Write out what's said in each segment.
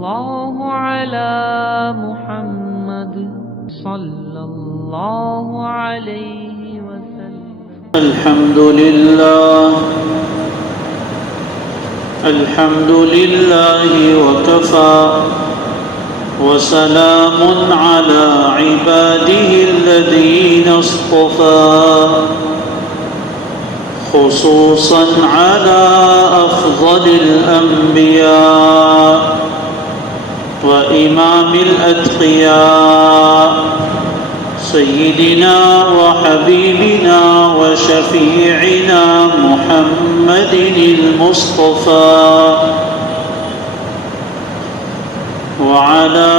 الله على محمد صلى الله عليه وسلم. الحمد لله وكفى وسلام على عباده الذين اصطفى خصوصا على أفضل الأنبياء وإمام الأتقياء سيدنا وحبيبنا وشفيعنا محمد المصطفى وعلى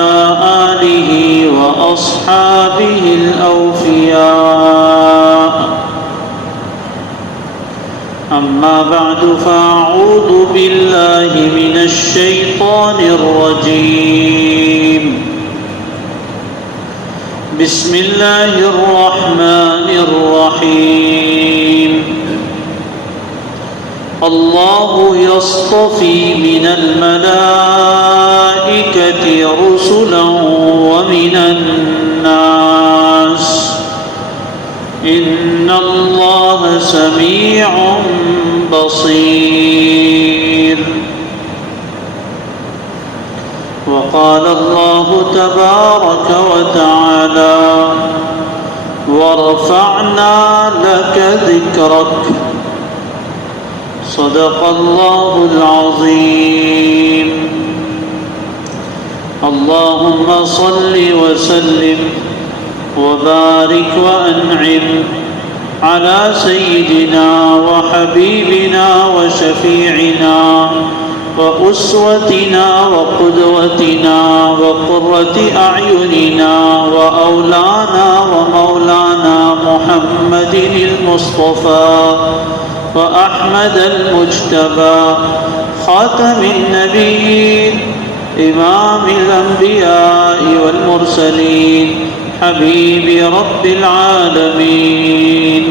آله وأصحابه الأوفياء. أما بعد فأعوذ بالله من الشيطان الرجيم. بسم الله الرحمن الرحيم. الله يصطفي من الملائكة رسلا ومن الناس إن الله سميع بصير. وقال الله تبارك وتعالى ورفعنا لك ذكرك صدق الله العظيم. اللهم صل وسلم وبارك وأنعم على سيدنا وحبيبنا وشفيعنا وأسوتنا وقدوتنا وقرة أعيننا وأولانا ومولانا محمد المصطفى وأحمد المجتبى خاتم النبيين إمام الأنبياء والمرسلين حبيب رب العالمين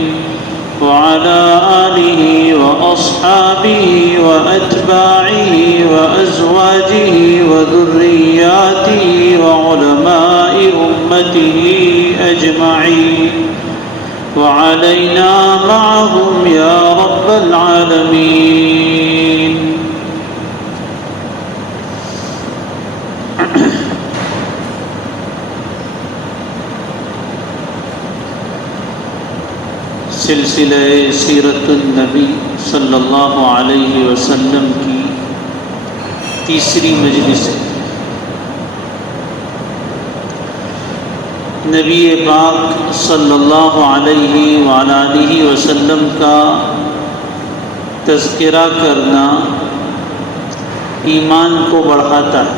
وعلى آله وأصحابه وأتباعه وأزواجه وذرياته وعلماء أمته أجمعين وعلينا معهم يا رب العالمين. سلسلہ سیرت النبی صلی اللہ علیہ وسلم کی تیسری مجلس ہے. نبی پاک صلی اللہ علیہ وآلہ وسلم کا تذکرہ کرنا ایمان کو بڑھاتا ہے.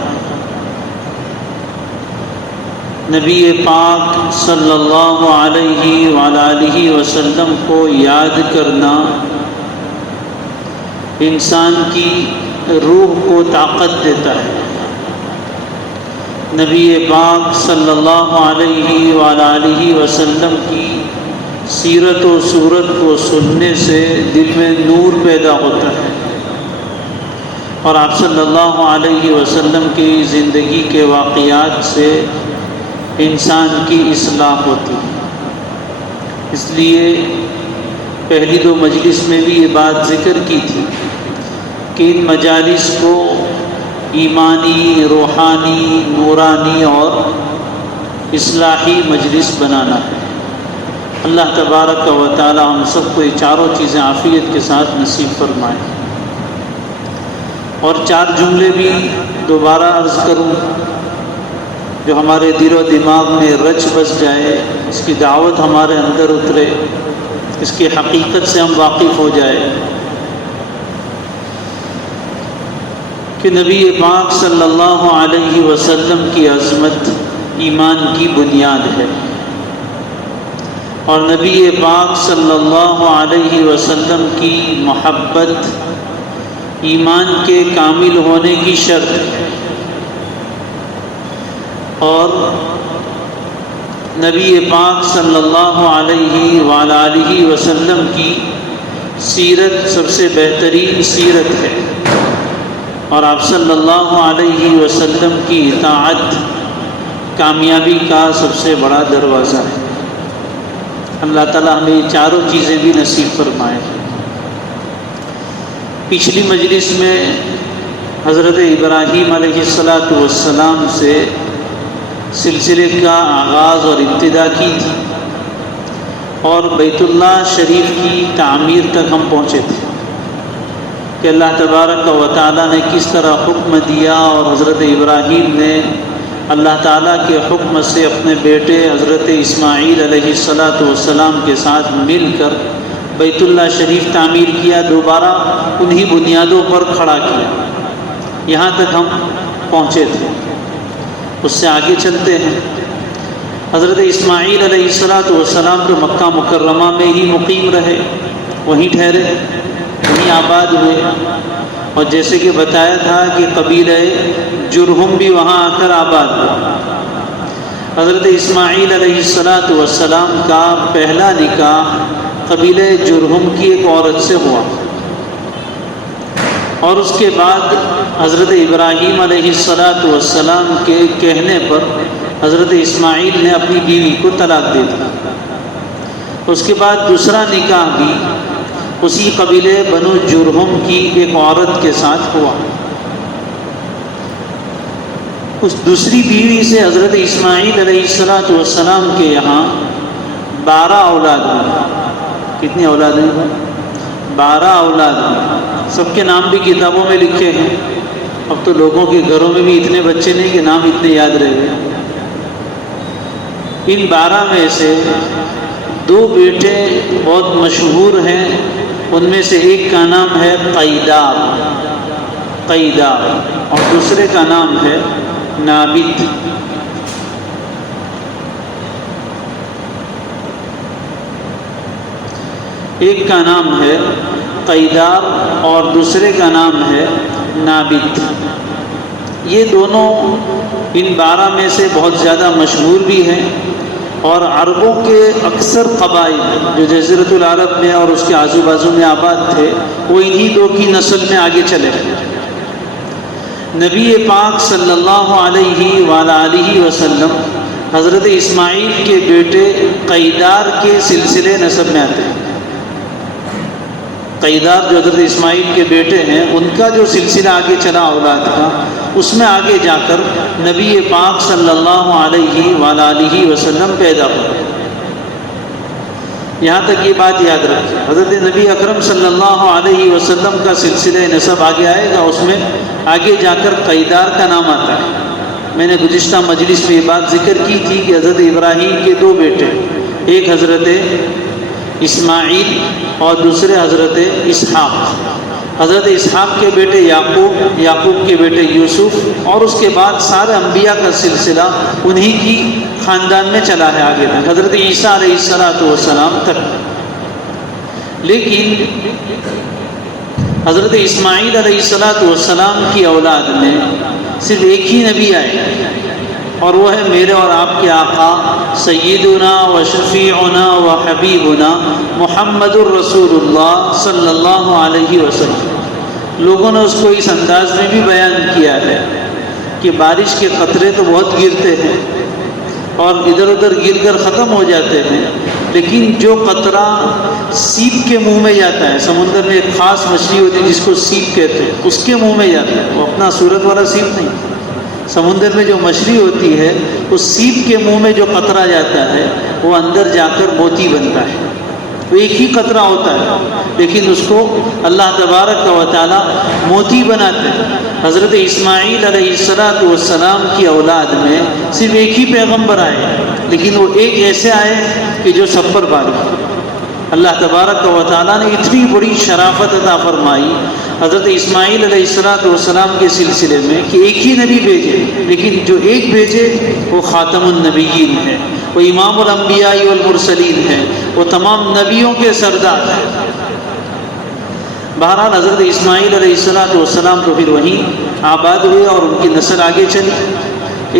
نبی پاک صلی اللہ علیہ وآلہ وسلم کو یاد کرنا انسان کی روح کو طاقت دیتا ہے. نبی پاک صلی اللہ علیہ وآلہ وسلم کی سیرت و صورت کو سننے سے دل میں نور پیدا ہوتا ہے اور آپ صلی اللہ علیہ وسلم کی زندگی کے واقعات سے انسان کی اصلاح ہوتی ہے. اس لیے پہلی دو مجلس میں بھی یہ بات ذکر کی تھی کہ ان مجالس کو ایمانی، روحانی، نورانی اور اصلاحی مجلس بنانا ہے. اللہ تبارک و تعالی ہم سب کو یہ چاروں چیزیں عافیت کے ساتھ نصیب فرمائے. اور چار جملے بھی دوبارہ عرض کروں جو ہمارے دل و دماغ میں رچ بس جائے، اس کی دعوت ہمارے اندر اترے، اس کی حقیقت سے ہم واقف ہو جائے کہ نبی پاک صلی اللہ علیہ وسلم کی عظمت ایمان کی بنیاد ہے اور نبی پاک صلی اللہ علیہ وسلم کی محبت ایمان کے کامل ہونے کی شرط ہے. اور نبی پاک صلی اللہ علیہ وآلہ وسلم کی سیرت سب سے بہترین سیرت ہے اور آپ صلی اللہ علیہ وسلم کی اطاعت کامیابی کا سب سے بڑا دروازہ ہے۔ اللہ تعالیٰ ہمیں یہ چاروں چیزیں بھی نصیب فرمائے۔ پچھلی مجلس میں حضرت ابراہیم علیہ السلام سے سلسلے کا آغاز اور ابتدا کی تھی، اور بیت اللہ شریف کی تعمیر تک ہم پہنچے تھے کہ اللہ تبارک و تعالیٰ نے کس طرح حکم دیا، اور حضرت ابراہیم نے اللہ تعالیٰ کے حکم سے اپنے بیٹے حضرت اسماعیل علیہ السلام کے ساتھ مل کر بیت اللہ شریف تعمیر کیا، دوبارہ انہی بنیادوں پر کھڑا کیا۔ یہاں تک ہم پہنچے تھے۔ اس سے آگے چلتے ہیں۔ حضرت اسماعیل علیہ السلام تو مکہ مکرمہ میں ہی مقیم رہے، وہیں ٹھہرے، وہیں آباد ہوئے، اور جیسے کہ بتایا تھا کہ قبیلہ جرہم بھی وہاں آ کر آباد ہوا۔ حضرت اسماعیل علیہ السلام کا پہلا نکاح قبیلہ جرہم کی ایک عورت سے ہوا، اور اس کے بعد حضرت ابراہیم علیہ السلام کے کہنے پر حضرت اسماعیل نے اپنی بیوی کو طلاق دے دی۔ اس کے بعد دوسرا نکاح بھی اسی قبیلے بنو جرہم کی ایک عورت کے ساتھ ہوا۔ اس دوسری بیوی سے حضرت اسماعیل علیہ السلام کے یہاں 12 اولاد ہوئے۔ کتنی اولاد ہیں؟ 12 اولاد ہیں۔ سب کے نام بھی کتابوں میں لکھے ہیں۔ اب تو لوگوں کے گھروں میں بھی اتنے بچے نہیں کہ نام اتنے یاد رہے گئے۔ ان 12 میں سے 2 بیٹے بہت مشہور ہیں، ان میں سے ایک کا نام ہے قیدار، اور دوسرے کا نام ہے نابت۔ ایک کا نام ہے قیدار اور دوسرے کا نام ہے نابت۔ یہ دونوں ان 12 میں سے بہت زیادہ مشہور بھی ہیں، اور عربوں کے اکثر قبائل جو جزیرۃ العرب میں اور اس کے آزو بازو میں آباد تھے، وہ انہی 2 کی نسل میں آگے چلے گئے۔ نبی پاک صلی اللہ علیہ وآلہ وسلم حضرت اسماعیل کے بیٹے قیدار کے سلسلے نسب میں آتے ہیں۔ قیدار جو حضرت اسماعیل کے بیٹے ہیں، ان کا جو سلسلہ آگے چلا اولاد کا، اس میں آگے جا کر نبی پاک صلی اللہ علیہ وآلہ وسلم پیدا ہوئے۔ یہاں تک یہ بات یاد رکھیں، حضرت نبی اکرم صلی اللہ علیہ وسلم کا سلسلہ نسب آگے آئے گا، اس میں آگے جا کر قیدار کا نام آتا ہے۔ میں نے گزشتہ مجلس میں یہ بات ذکر کی تھی کہ حضرت ابراہیم کے 2 بیٹے، ایک حضرت اسماعیل اور دوسرے حضرت اسحاق۔ حضرت اسحاق کے بیٹے یعقوب، یعقوب کے بیٹے یوسف، اور اس کے بعد سارے انبیاء کا سلسلہ انہی کی خاندان میں چلا ہے آگے تک، حضرت عیسیٰ علیہ السلام تک۔ لیکن حضرت اسماعیل علیہ السلام کی اولاد میں صرف ایک ہی نبی آئے، اور وہ ہے میرے اور آپ کے آقا سیدنا و شفیعنا و حبیبنا محمد الرسول اللہ صلی اللہ علیہ وسلم۔ لوگوں نے اس کو اس انداز میں بھی بیان کیا ہے کہ بارش کے قطرے تو بہت گرتے ہیں اور ادھر ادھر گر کر ختم ہو جاتے ہیں، لیکن جو قطرہ سیپ کے منہ میں جاتا ہے، سمندر میں ایک خاص مچھلی ہوتی ہے جس کو سیپ کہتے ہیں، اس کے منہ میں جاتا ہے، وہ اپنا صورت والا سیپ نہیں، سمندر میں جو مچھلی ہوتی ہے اس سیپ کے منہ میں جو قطرہ جاتا ہے وہ اندر جا کر موتی بنتا ہے۔ وہ ایک ہی قطرہ ہوتا ہے، لیکن اس کو اللہ تبارک و تعالی موتی بناتے ہیں۔ حضرت اسماعیل علیہ السلام کی اولاد میں صرف ایک ہی پیغمبر آئے، لیکن وہ ایک ایسے آئے کہ جو سب پر باری۔ اللہ تبارک و تعالیٰ نے اتنی بڑی شرافت عطا فرمائی حضرت اسماعیل علیہ السلام کے سلسلے میں کہ ایک ہی نبی بھیجے، لیکن جو ایک بھیجے وہ خاتم النبیین ہے، وہ امام الانبیاء والمرسلین ہے، وہ تمام نبیوں کے سردار ہیں۔ بہرحال حضرت اسماعیل علیہ السلام تو پھر وہیں آباد ہوئے اور ان کی نسل آگے چلی۔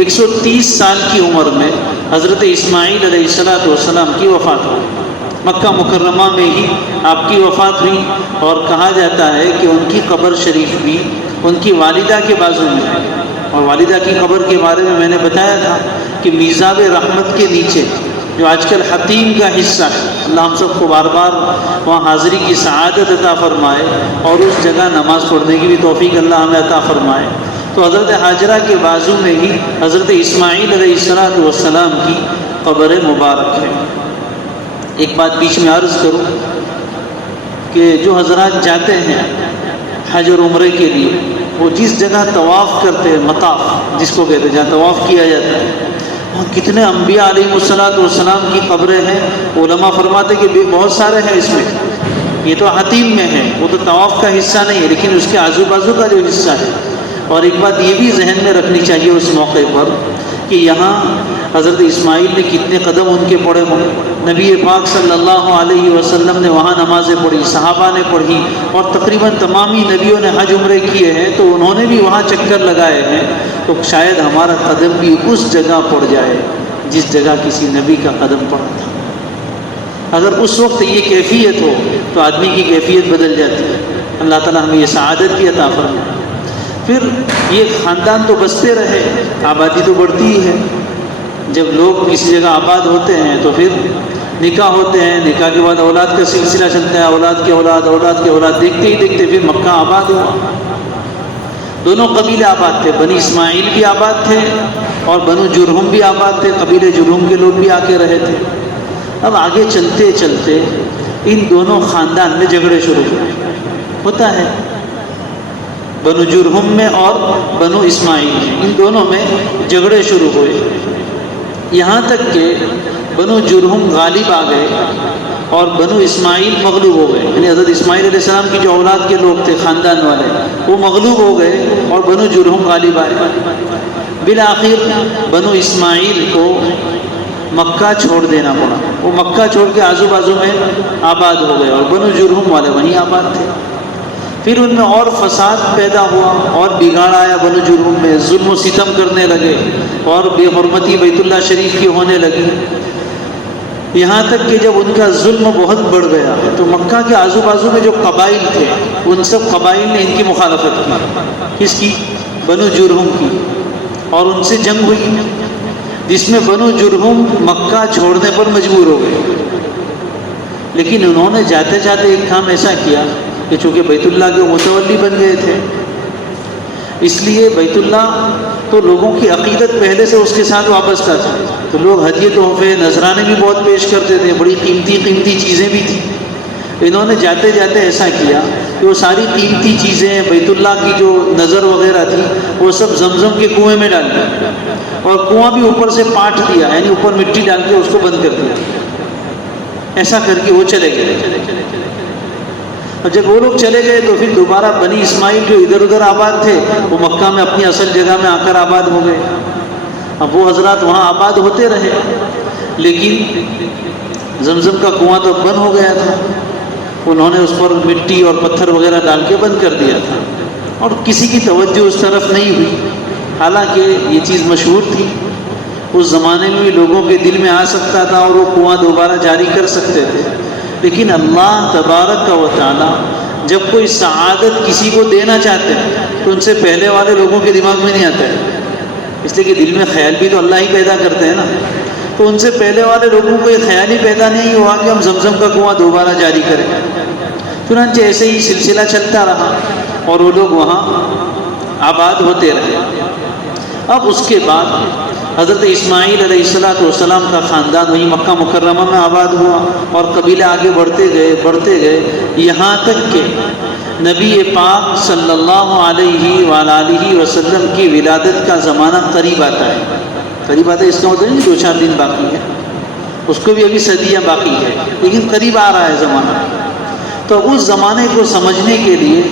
130 سال کی عمر میں حضرت اسماعیل علیہ السلام کی وفات ہوئی۔ مکہ مکرمہ میں ہی آپ کی وفات ہوئی، اور کہا جاتا ہے کہ ان کی قبر شریف بھی ان کی والدہ کے بازو میں ہے، اور والدہ کی قبر کے بارے میں نے بتایا تھا کہ میزاب رحمت کے نیچے جو آج کل حتیم کا حصہ ہے، اللہ ہم سب کو بار بار وہاں حاضری کی سعادت عطا فرمائے اور اس جگہ نماز پڑھنے کی بھی توفیق اللہ ہمیں عطا فرمائے۔ تو حضرت حاجرہ کے بازو میں ہی حضرت اسماعیل علیہ السلام کی قبر مبارک ہے۔ ایک بات بیچ میں عرض کروں کہ جو حضرات جاتے ہیں حج اور عمرے کے لیے، وہ جس جگہ طواف کرتے ہیں، مطاف جس کو کہتے ہیں، جہاں طواف کیا جاتا ہے، وہاں کتنے انبیاء علیہ السلام کی قبریں ہیں۔ علماء فرماتے کہ بہت سارے ہیں اس میں، یہ تو حتیم میں ہے، وہ تو طواف کا حصہ نہیں ہے، لیکن اس کے آزو بازو کا جو حصہ ہے۔ اور ایک بات یہ بھی ذہن میں رکھنی چاہیے اس موقع پر کہ یہاں حضرت اسماعیل نے کتنے قدم ان کے پڑے ہوں۔ نبی پاک صلی اللہ علیہ وسلم نے وہاں نمازیں پڑھی، صحابہ نے پڑھی، اور تقریباً تمام ہی نبیوں نے حج عمرے کیے ہیں، تو انہوں نے بھی وہاں چکر لگائے ہیں۔ تو شاید ہمارا قدم بھی اس جگہ پڑ جائے جس جگہ کسی نبی کا قدم پڑا تھا۔ اگر اس وقت یہ کیفیت ہو تو آدمی کی کیفیت بدل جاتی ہے۔ اللہ تعالیٰ ہمیں یہ سعادت کی عطا فرمائے۔ پھر یہ خاندان تو بستے رہے، آبادی تو بڑھتی ہی ہے۔ جب لوگ کسی جگہ آباد ہوتے ہیں تو پھر نکاح ہوتے ہیں، نکاح کے بعد اولاد کا سلسلہ چلتا ہے، اولاد کے اولاد، اولاد کے اولاد، دیکھتے ہی دیکھتے پھر مکہ آباد ہوا۔ دونوں قبیلے آباد تھے، بنی اسماعیل بھی آباد تھے اور بنو جرہم بھی آباد تھے، قبیلے جرہم کے لوگ بھی آ کے رہے تھے۔ اب آگے چلتے چلتے ان دونوں خاندان میں جھگڑے شروع ہوئے۔ ہوتا ہے بنو جرہم میں اور بنو اسماعیل میں، ان دونوں میں جھگڑے شروع ہوئے، یہاں تک کہ بنو جرہم غالب آ گئے اور بنو اسماعیل مغلوب ہو گئے۔ یعنی حضرت اسماعیل علیہ السلام کی جو اولاد کے لوگ تھے، خاندان والے، وہ مغلوب ہو گئے اور بنو جرہم غالب آئے۔ بالآخر بنو اسماعیل کو مکہ چھوڑ دینا پڑا، وہ مکہ چھوڑ کے آزو بازو میں آباد ہو گئے، اور بنو جرہم والے وہیں آباد تھے۔ پھر ان میں اور فساد پیدا ہوا اور بگاڑ آیا، بنو جرہم میں ظلم و ستم کرنے لگے اور بے حرمتی بیت اللہ شریف کی ہونے لگی، یہاں تک کہ جب ان کا ظلم بہت بڑھ گیا تو مکہ کے آزو بازو میں جو قبائل تھے ان سب قبائل نے ان کی مخالفت کی۔ کس کی؟ بنو جرہم کی، اور ان سے جنگ ہوئی، جس میں بنو جرہم مکہ چھوڑنے پر مجبور ہو گئے۔ لیکن انہوں نے جاتے جاتے ایک کام ایسا کیا کہ چونکہ بیت اللہ کے متولی بن گئے تھے، اس لیے بیت اللہ تو لوگوں کی عقیدت پہلے سے اس کے ساتھ وابستہ تھا، تو لوگ ہدیے تحفے نذرانے بھی بہت پیش کرتے تھے، بڑی قیمتی چیزیں بھی تھیں۔ انہوں نے جاتے جاتے ایسا کیا کہ وہ ساری قیمتی چیزیں، بیت اللہ کی جو نظر وغیرہ تھی، وہ سب زمزم کے کنویں میں ڈال دیا، اور کنواں بھی اوپر سے پاٹ دیا، یعنی اوپر مٹی ڈال کے اس کو بند کر دیا۔ ایسا کر کے وہ چلے گئے، اور جب وہ لوگ چلے گئے تو پھر دوبارہ بنی اسماعیل جو ادھر ادھر آباد تھے وہ مکہ میں اپنی اصل جگہ میں آ کر آباد ہو گئے۔ اب وہ حضرات وہاں آباد ہوتے رہے، لیکن زمزم کا کنواں تو بند ہو گیا تھا، انہوں نے اس پر مٹی اور پتھر وغیرہ ڈال کے بند کر دیا تھا، اور کسی کی توجہ اس طرف نہیں ہوئی، حالانکہ یہ چیز مشہور تھی، اس زمانے میں بھی لوگوں کے دل میں آ سکتا تھا اور وہ کنواں دوبارہ جاری کر سکتے تھے۔ لیکن اللہ تبارک و تعالی جب کوئی سعادت کسی کو دینا چاہتے ہیں تو ان سے پہلے والے لوگوں کے دماغ میں نہیں آتا ہے، اس لیے کہ دل میں خیال بھی تو اللہ ہی پیدا کرتے ہیں نا، تو ان سے پہلے والے لوگوں کو یہ خیال ہی پیدا نہیں ہوا کہ ہم زمزم کا کنواں دوبارہ جاری کریں۔ چنانچہ ایسے ہی سلسلہ چلتا رہا اور وہ لوگ وہاں آباد ہوتے رہے۔ اب اس کے بعد حضرت اسماعیل علیہ السلام کا خاندان وہی مکہ مکرمہ میں آباد ہوا، اور قبیلے آگے بڑھتے گئے یہاں تک کہ نبی پاک صلی اللہ علیہ وآلہ وسلم کی ولادت کا زمانہ قریب آتا ہے۔ قریب آتا ہے اس کا مطلب نہیں 2-4 دن باقی ہے، اس کو بھی ابھی صدیاں باقی ہے، لیکن قریب آ رہا ہے زمانہ۔ تو اس زمانے کو سمجھنے کے لیے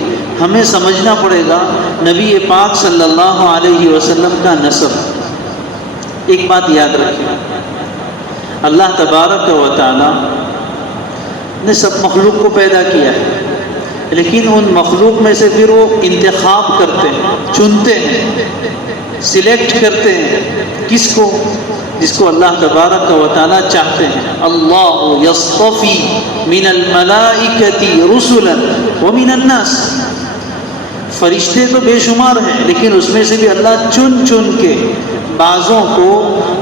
ہمیں سمجھنا پڑے گا نبی پاک صلی اللہ علیہ وسلم کا نسب۔ ایک بات یاد رکھیں، اللہ تبارک و تعالی نے سب مخلوق کو پیدا کیا ہے، لیکن ان مخلوق میں سے پھر وہ انتخاب کرتے ہیں، چنتے ہیں، سلیکٹ کرتے ہیں، کس کو؟ جس کو اللہ تبارک و تعالی چاہتے ہیں۔ اللہ یصطفی من الملائکۃ رسلا ومن الناس فرشتے تو بے شمار ہیں، لیکن اس میں سے بھی اللہ چن چن کے بعضوں کو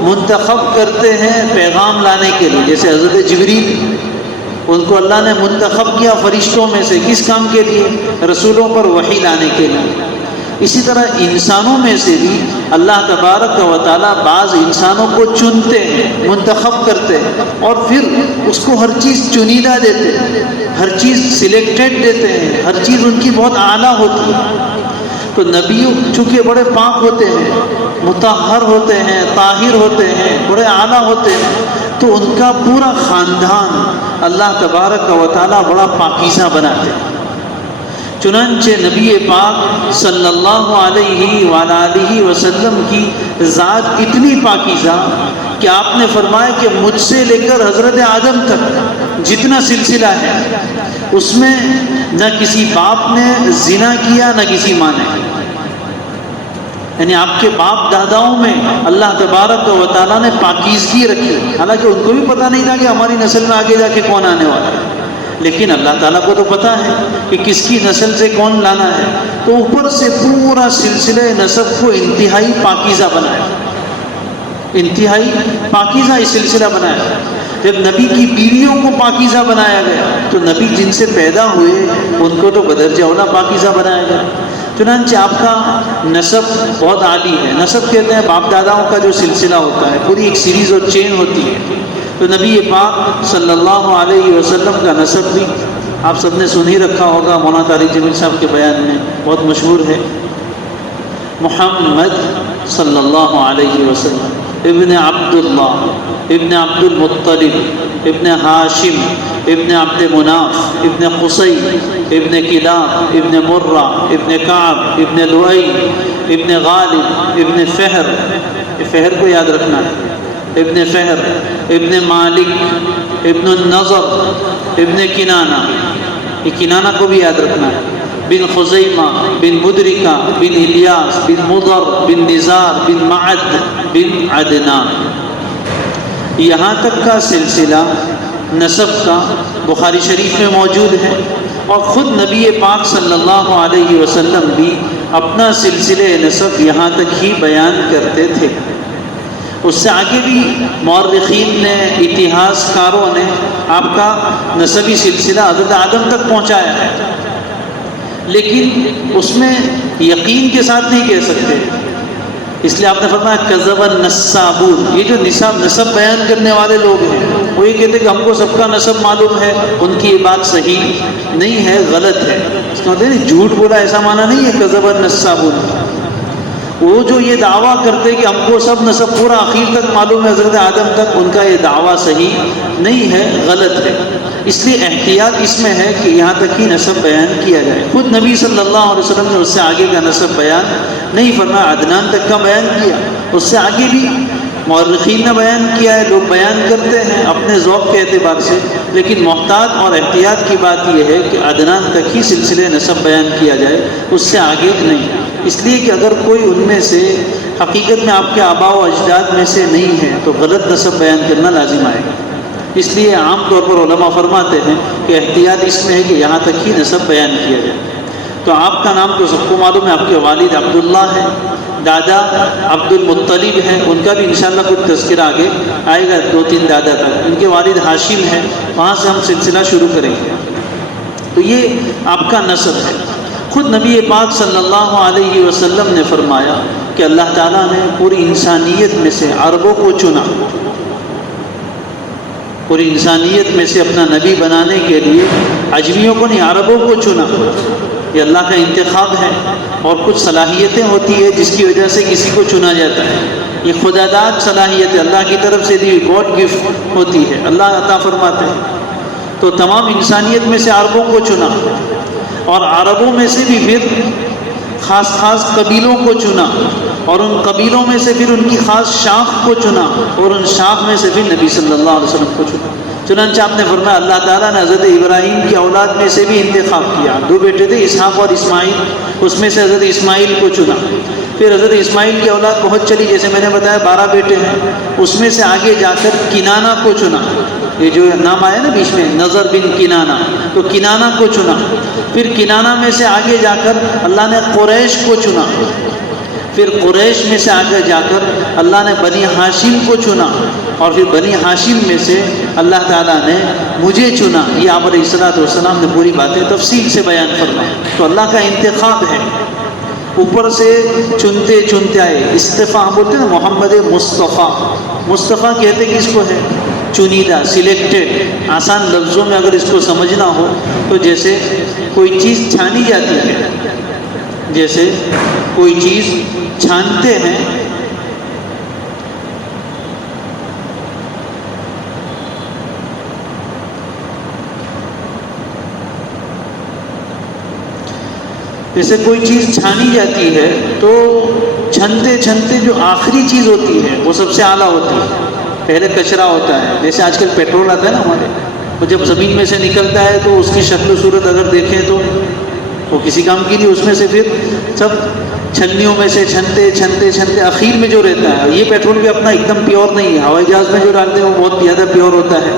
منتخب کرتے ہیں پیغام لانے کے لیے. جیسے حضرت جبریل، ان کو اللہ نے منتخب کیا فرشتوں میں سے، کس کام کے لیے؟ رسولوں پر وحی لانے کے لیے. اسی طرح انسانوں میں سے بھی اللہ تبارک و تعالیٰ بعض انسانوں کو چنتے ہیں، منتخب کرتے ہیں، اور پھر اس کو ہر چیز چنیدہ دیتے ہیں، ہر چیز سلیکٹڈ دیتے ہیں، ہر چیز ان کی بہت اعلیٰ ہوتی ہے. تو نبی چونکہ بڑے پاک ہوتے ہیں، مطہر ہوتے ہیں، طاہر ہوتے ہیں، بڑے اعلیٰ ہوتے ہیں، تو ان کا پورا خاندان اللہ تبارک و تعالیٰ بڑا پاکیزہ بناتے ہیں. چنانچہ نبی پاک صلی اللہ علیہ وآلہ وسلم کی ذات اتنی پاکیزہ کہ آپ نے فرمایا کہ مجھ سے لے کر حضرت آدم تک جتنا سلسلہ ہے، اس میں نہ کسی باپ نے زنا کیا نہ کسی ماں نے. یعنی آپ کے باپ داداؤں میں اللہ تبارک و تعالیٰ نے پاکیزگی رکھی. حالانکہ ان کو بھی پتہ نہیں تھا کہ ہماری نسل میں آگے جا کے کون آنے والا ہے، لیکن اللہ تعالیٰ کو تو پتہ ہے کہ کس کی نسل سے کون لانا ہے. تو اوپر سے پورا سلسلہ نسب کو انتہائی پاکیزہ بنایا، انتہائی پاکیزہ یہ سلسلہ بنایا. جب نبی کی بیویوں کو پاکیزہ بنایا گیا تو نبی جن سے پیدا ہوئے ان کو تو بدرجہ اولا پاکیزہ بنایا گیا. چنانچہ آپ کا نسب بہت عالی ہے. نسب کہتے ہیں باپ داداؤں کا جو سلسلہ ہوتا ہے، پوری ایک سیریز اور چین ہوتی ہے. تو نبی پاک صلی اللہ علیہ وسلم کا نسب بھی آپ سب نے سن ہی رکھا ہوگا، مولانا طارق جمیل صاحب کے بیان میں بہت مشہور ہے. محمد صلی اللہ علیہ وسلم ابن عبداللہ ابن عبد المطلب ابن ہاشم ابن عبد مناف ابن قصی ابن کلاب ابن مرہ ابن کعب ابن لؤی ابن غالب ابن فہر، فہر کو یاد رکھنا ہے، ابن فہر ابن مالک ابن النضر ابن کنانہ، یہ کنانہ کو بھی یاد رکھنا ہے، بن خزیمہ بن مدرکہ بن الیاس بن مضر بن نزار بن معد بن عدنان. یہاں تک کا سلسلہ نسب کا بخاری شریف میں موجود ہے، اور خود نبی پاک صلی اللہ علیہ وسلم بھی اپنا سلسلہ نسب یہاں تک ہی بیان کرتے تھے. اس سے آگے بھی مورخین نے، اتہاس کاروں نے آپ کا نسبی سلسلہ حضرت آدم تک پہنچایا ہے، لیکن اس میں یقین کے ساتھ نہیں کہہ سکتے. اس لیے آپ نے فرمایا کذب النسابون، یہ جو نسب بیان کرنے والے لوگ ہیں وہ یہ کہتے ہیں کہ ہم کو سب کا نسب معلوم ہے. ان کی یہ بات صحیح نہیں ہے، غلط ہے. اس کا مطلب جھوٹ بولا ایسا معنی نہیں ہے کذب النسابون. وہ جو یہ دعویٰ کرتے کہ ہم کو سب نسب پورا آخر تک معلوم ہے حضرت آدم تک، ان کا یہ دعویٰ صحیح نہیں ہے، غلط ہے. اس لیے احتیاط اس میں ہے کہ یہاں تک ہی نسب بیان کیا جائے. خود نبی صلی اللہ علیہ وسلم نے اس سے آگے کا نسب بیان نہیں فرمایا، عدنان تک کا بیان کیا. اس سے آگے بھی مورخین نے بیان کیا ہے، لوگ بیان کرتے ہیں اپنے ذوق کے اعتبار سے، لیکن محتاط اور احتیاط کی بات یہ ہے کہ عدنان تک ہی سلسلے نسب بیان کیا جائے، اس سے آگے نہیں. اس لیے کہ اگر کوئی ان میں سے حقیقت میں آپ کے آباء و اجداد میں سے نہیں ہے تو غلط نسب بیان کرنا لازم آئے گا. اس لیے عام طور پر علماء فرماتے ہیں کہ احتیاط اس میں ہے کہ یہاں تک ہی نسب بیان کیا جائے. تو آپ کا نام تو سب کو معلوم ہے، آپ کے والد عبداللہ ہیں، دادا عبد المطلب ہیں، ان کا بھی انشاءاللہ کچھ تذکرہ آگے آئے گا 2-3 دادا تک. ان کے والد ہاشم ہیں، وہاں سے ہم سلسلہ شروع کریں گے. تو یہ آپ کا نسب ہے. خود نبی پاک صلی اللہ علیہ وسلم نے فرمایا کہ اللہ تعالیٰ نے پوری انسانیت میں سے عربوں کو چنا، پوری انسانیت میں سے اپنا نبی بنانے کے لیے عجمیوں کو نہیں، عربوں کو چنا. یہ اللہ کا انتخاب ہے، اور کچھ صلاحیتیں ہوتی ہے جس کی وجہ سے کسی کو چنا جاتا ہے. یہ خدا داد صلاحیت اللہ کی طرف سے دی گاڈ گفٹ ہوتی ہے، اللہ عطا فرماتے ہیں. تو تمام انسانیت میں سے عربوں کو چنا، اور عربوں میں سے بھی پھر خاص خاص قبیلوں کو چنا، اور ان قبیلوں میں سے پھر ان کی خاص شاخ کو چنا، اور ان شاخ میں سے پھر نبی صلی اللہ علیہ وسلم کو چنا. چنانچہ آپ نے فرمایا اللہ تعالیٰ نے حضرت ابراہیم کی اولاد میں سے بھی انتخاب کیا. 2 بیٹے تھے اسحاق اور اسماعیل، اس میں سے حضرت اسماعیل کو چنا. پھر حضرت اسماعیل کی اولاد بہت چلی، جیسے میں نے بتایا 12 بیٹے ہیں، اس میں سے آگے جا کر کنانہ کو چنا. یہ جو نام آیا نا بیچ میں، نظر بن کنانہ، تو کنانہ کو چنا. پھر کنانہ میں سے آگے جا کر اللہ نے قریش کو چنا، پھر قریش میں سے آگے جا کر اللہ نے بنی ہاشم کو چنا، اور پھر بنی ہاشم میں سے اللہ تعالیٰ نے مجھے چنا۔ یہ آپ علیہ السلام نے پوری باتیں تفصیل سے بیان فرمائی۔ تو اللہ کا انتخاب ہے، اوپر سے چنتے چنتے آئے۔ استفا ہم بولتے ہیں نا، محمد مصطفیٰ، مصطفیٰ کہتے کس کو ہے؟ چنیدہ، سلیکٹڈ۔ آسان لفظوں میں اگر اس کو سمجھنا ہو تو جیسے کوئی چیز چھانی جاتی ہے، جیسے کوئی چیز چھانتے ہیں، جیسے کوئی چیز چھانی جاتی ہے تو چھنتے چھنتے جو آخری چیز ہوتی ہے وہ سب سے اعلیٰ ہوتی ہے۔ پہلے کچرا ہوتا ہے، جیسے آج کل پیٹرول آتا ہے نا ہمارے، وہ جب زمین میں سے نکلتا ہے تو اس کی شکل و صورت اگر دیکھیں تو وہ کسی کام کی نہیں، اس میں سے پھر سب چھنیوں میں سے چھنتے چھنتے چھنتے اخیر میں جو رہتا ہے، یہ پیٹرول بھی اپنا ایک دم پیور نہیں ہے، ہوائی جہاز میں جو ڈالتے ہیں وہ بہت زیادہ پیور ہوتا ہے۔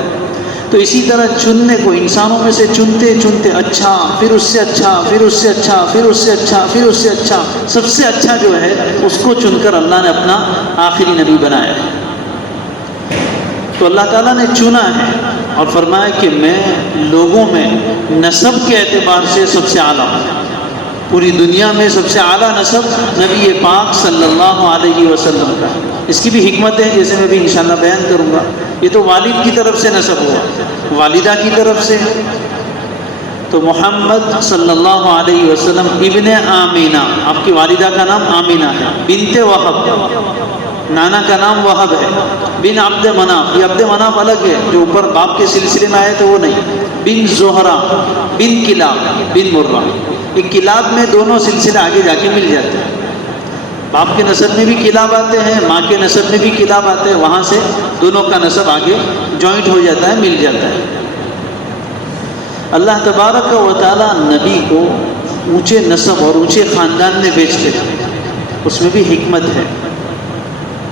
تو اسی طرح چننے کو انسانوں میں سے چنتے چنتے اچھا، پھر اس سے اچھا، پھر اس سے اچھا، پھر اس سے اچھا، پھر اس سے اچھا، سب سے اچھا جو ہے اس کو چن کر اللہ نے اپنا آخری نبی بنایا ہے۔ تو اللہ تعالیٰ نے چنا ہے اور فرمایا کہ میں لوگوں میں نسب کے اعتبار سے سب سے اعلیٰ ہوں۔ پوری دنیا میں سب سے اعلیٰ نسب نبی پاک صلی اللہ علیہ وسلم کا۔ اس کی بھی حکمت ہے، جیسے میں بھی انشاءاللہ بیان کروں گا۔ یہ تو والد کی طرف سے نسب ہوا، والدہ کی طرف سے تو محمد صلی اللہ علیہ وسلم ابن آمینہ، آپ کی والدہ کا نام آمینہ ہے، بنت وہب، نانا کا نام وہب ہے، بن عبد مناف، یہ عبد مناف الگ ہے، جو اوپر باپ کے سلسلے میں آئے تو وہ نہیں، بن زہرہ، بن کلاب، بن مرہ۔ یہ کلاب میں دونوں سلسلے آگے جا کے مل جاتے ہیں، باپ کے نسب میں بھی کلاب آتے ہیں، ماں کے نسب میں بھی کلاب آتے ہیں، وہاں سے دونوں کا نسب آگے جوائنٹ ہو جاتا ہے، مل جاتا ہے۔ اللہ تبارک و تعالی نبی کو اونچے نسب اور اونچے خاندان میں بھیجتے ہیں، اس میں بھی حکمت ہے۔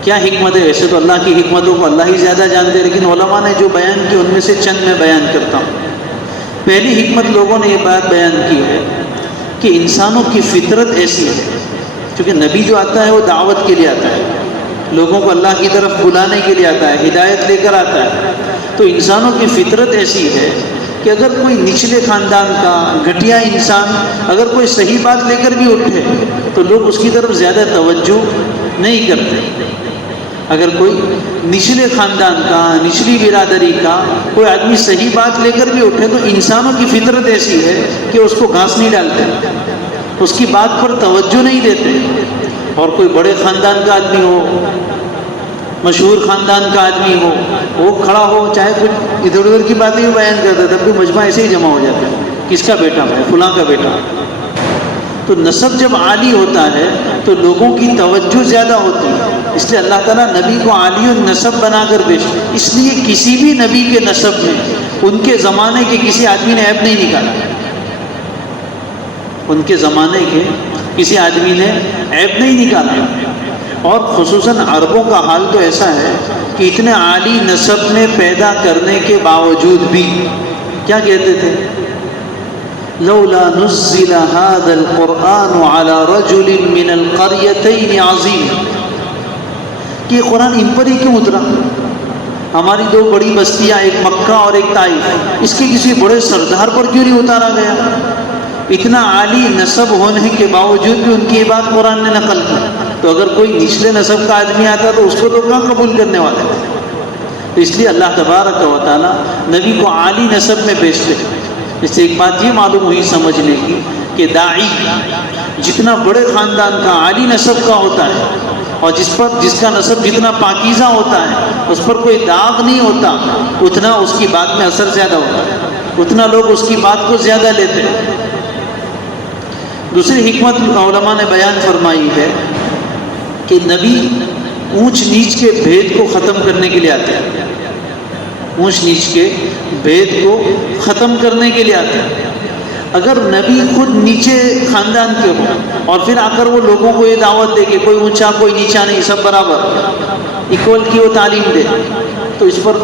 کیا حکمت ہے؟ ویسے تو اللہ کی حکمتوں کو اللہ ہی زیادہ جانتے ہیں، لیکن علماء نے جو بیان کی ان میں سے چند میں بیان کرتا ہوں۔ پہلی حکمت لوگوں نے یہ بات بیان کی ہے کہ انسانوں کی فطرت ایسی ہے، کیونکہ نبی جو آتا ہے وہ دعوت کے لیے آتا ہے، لوگوں کو اللہ کی طرف بلانے کے لیے آتا ہے، ہدایت لے کر آتا ہے۔ تو انسانوں کی فطرت ایسی ہے کہ اگر کوئی نچلے خاندان کا گھٹیا انسان اگر کوئی صحیح بات لے کر بھی اٹھے تو لوگ اس کی طرف زیادہ توجہ نہیں کرتے۔ اگر کوئی نچلے خاندان کا، نچلی برادری کا کوئی آدمی صحیح بات لے کر بھی اٹھے تو انسانوں کی فطرت ایسی ہے کہ اس کو گھاس نہیں ڈالتے، اس کی بات پر توجہ نہیں دیتے۔ اور کوئی بڑے خاندان کا آدمی ہو، مشہور خاندان کا آدمی ہو، وہ کھڑا ہو، چاہے کچھ ادھر ادھر کی باتیں بھی بیان کرتا ہے، تب بھی مجمع ایسے ہی جمع ہو جاتا ہے، کس کا بیٹا ہے؟ فلاں کا بیٹا۔ تو نسب جب عالی ہوتا ہے تو لوگوں کی توجہ زیادہ ہوتی ہے، اس لیے اللہ تعالیٰ نبی کو عالی النسب بنا کر بھیجتے۔ اس لیے کسی بھی نبی کے نسب میں ان کے زمانے کے کسی آدمی نے عیب نہیں نکالا، ان کے زمانے کے کسی آدمی نے عیب نہیں نکالا۔ اور خصوصاً عربوں کا حال تو ایسا ہے کہ اتنے عالی نسب میں پیدا کرنے کے باوجود بھی کیا کہتے تھے؟ لولا نزل هذا القرآن على رجل من القريتين عظيم، کہ قرآن ان پر ہی کیوں اترا؟ ہماری دو بڑی بستیاں، ایک مکہ اور ایک طائف، اس کے کسی بڑے سردار پر کیوں نہیں اتارا گیا؟ اتنا عالی نسب ہونے کے باوجود بھی ان کی یہ بات قرآن نے نقل کی۔ تو اگر کوئی نچلے نسب کا آدمی آتا تو اس کو تو کہاں قبول کرنے والے تھے؟ تو اس لیے اللہ تبارک و تعالیٰ نبی کو عالی نسب میں بھیجتے ہیں۔ اس سے ایک بات یہ معلوم ہوئی سمجھنے کی کہ داعی جتنا بڑے خاندان کا، عالی نسب کا ہوتا ہے، اور جس کا نسب جتنا پاکیزہ ہوتا ہے، اس پر کوئی داغ نہیں ہوتا، اتنا اس کی بات میں اثر زیادہ ہوتا ہے، اتنا لوگ اس کی بات کو زیادہ لیتے ہیں۔ دوسری حکمت علماء نے بیان فرمائی ہے کہ نبی اونچ نیچ کے بھید کو ختم کرنے کے لیے آتے ہیں، اونچ نیچ کے بھید کو ختم کرنے کے لیے آتے ہیں۔ اگر نبی خود نیچے خاندان کے ہو اور پھر آ کر وہ لوگوں کو یہ دعوت دے کہ کوئی اونچا کوئی نیچا نہیں، سب برابر، ایکول کی وہ تعلیم دے، تو اس پر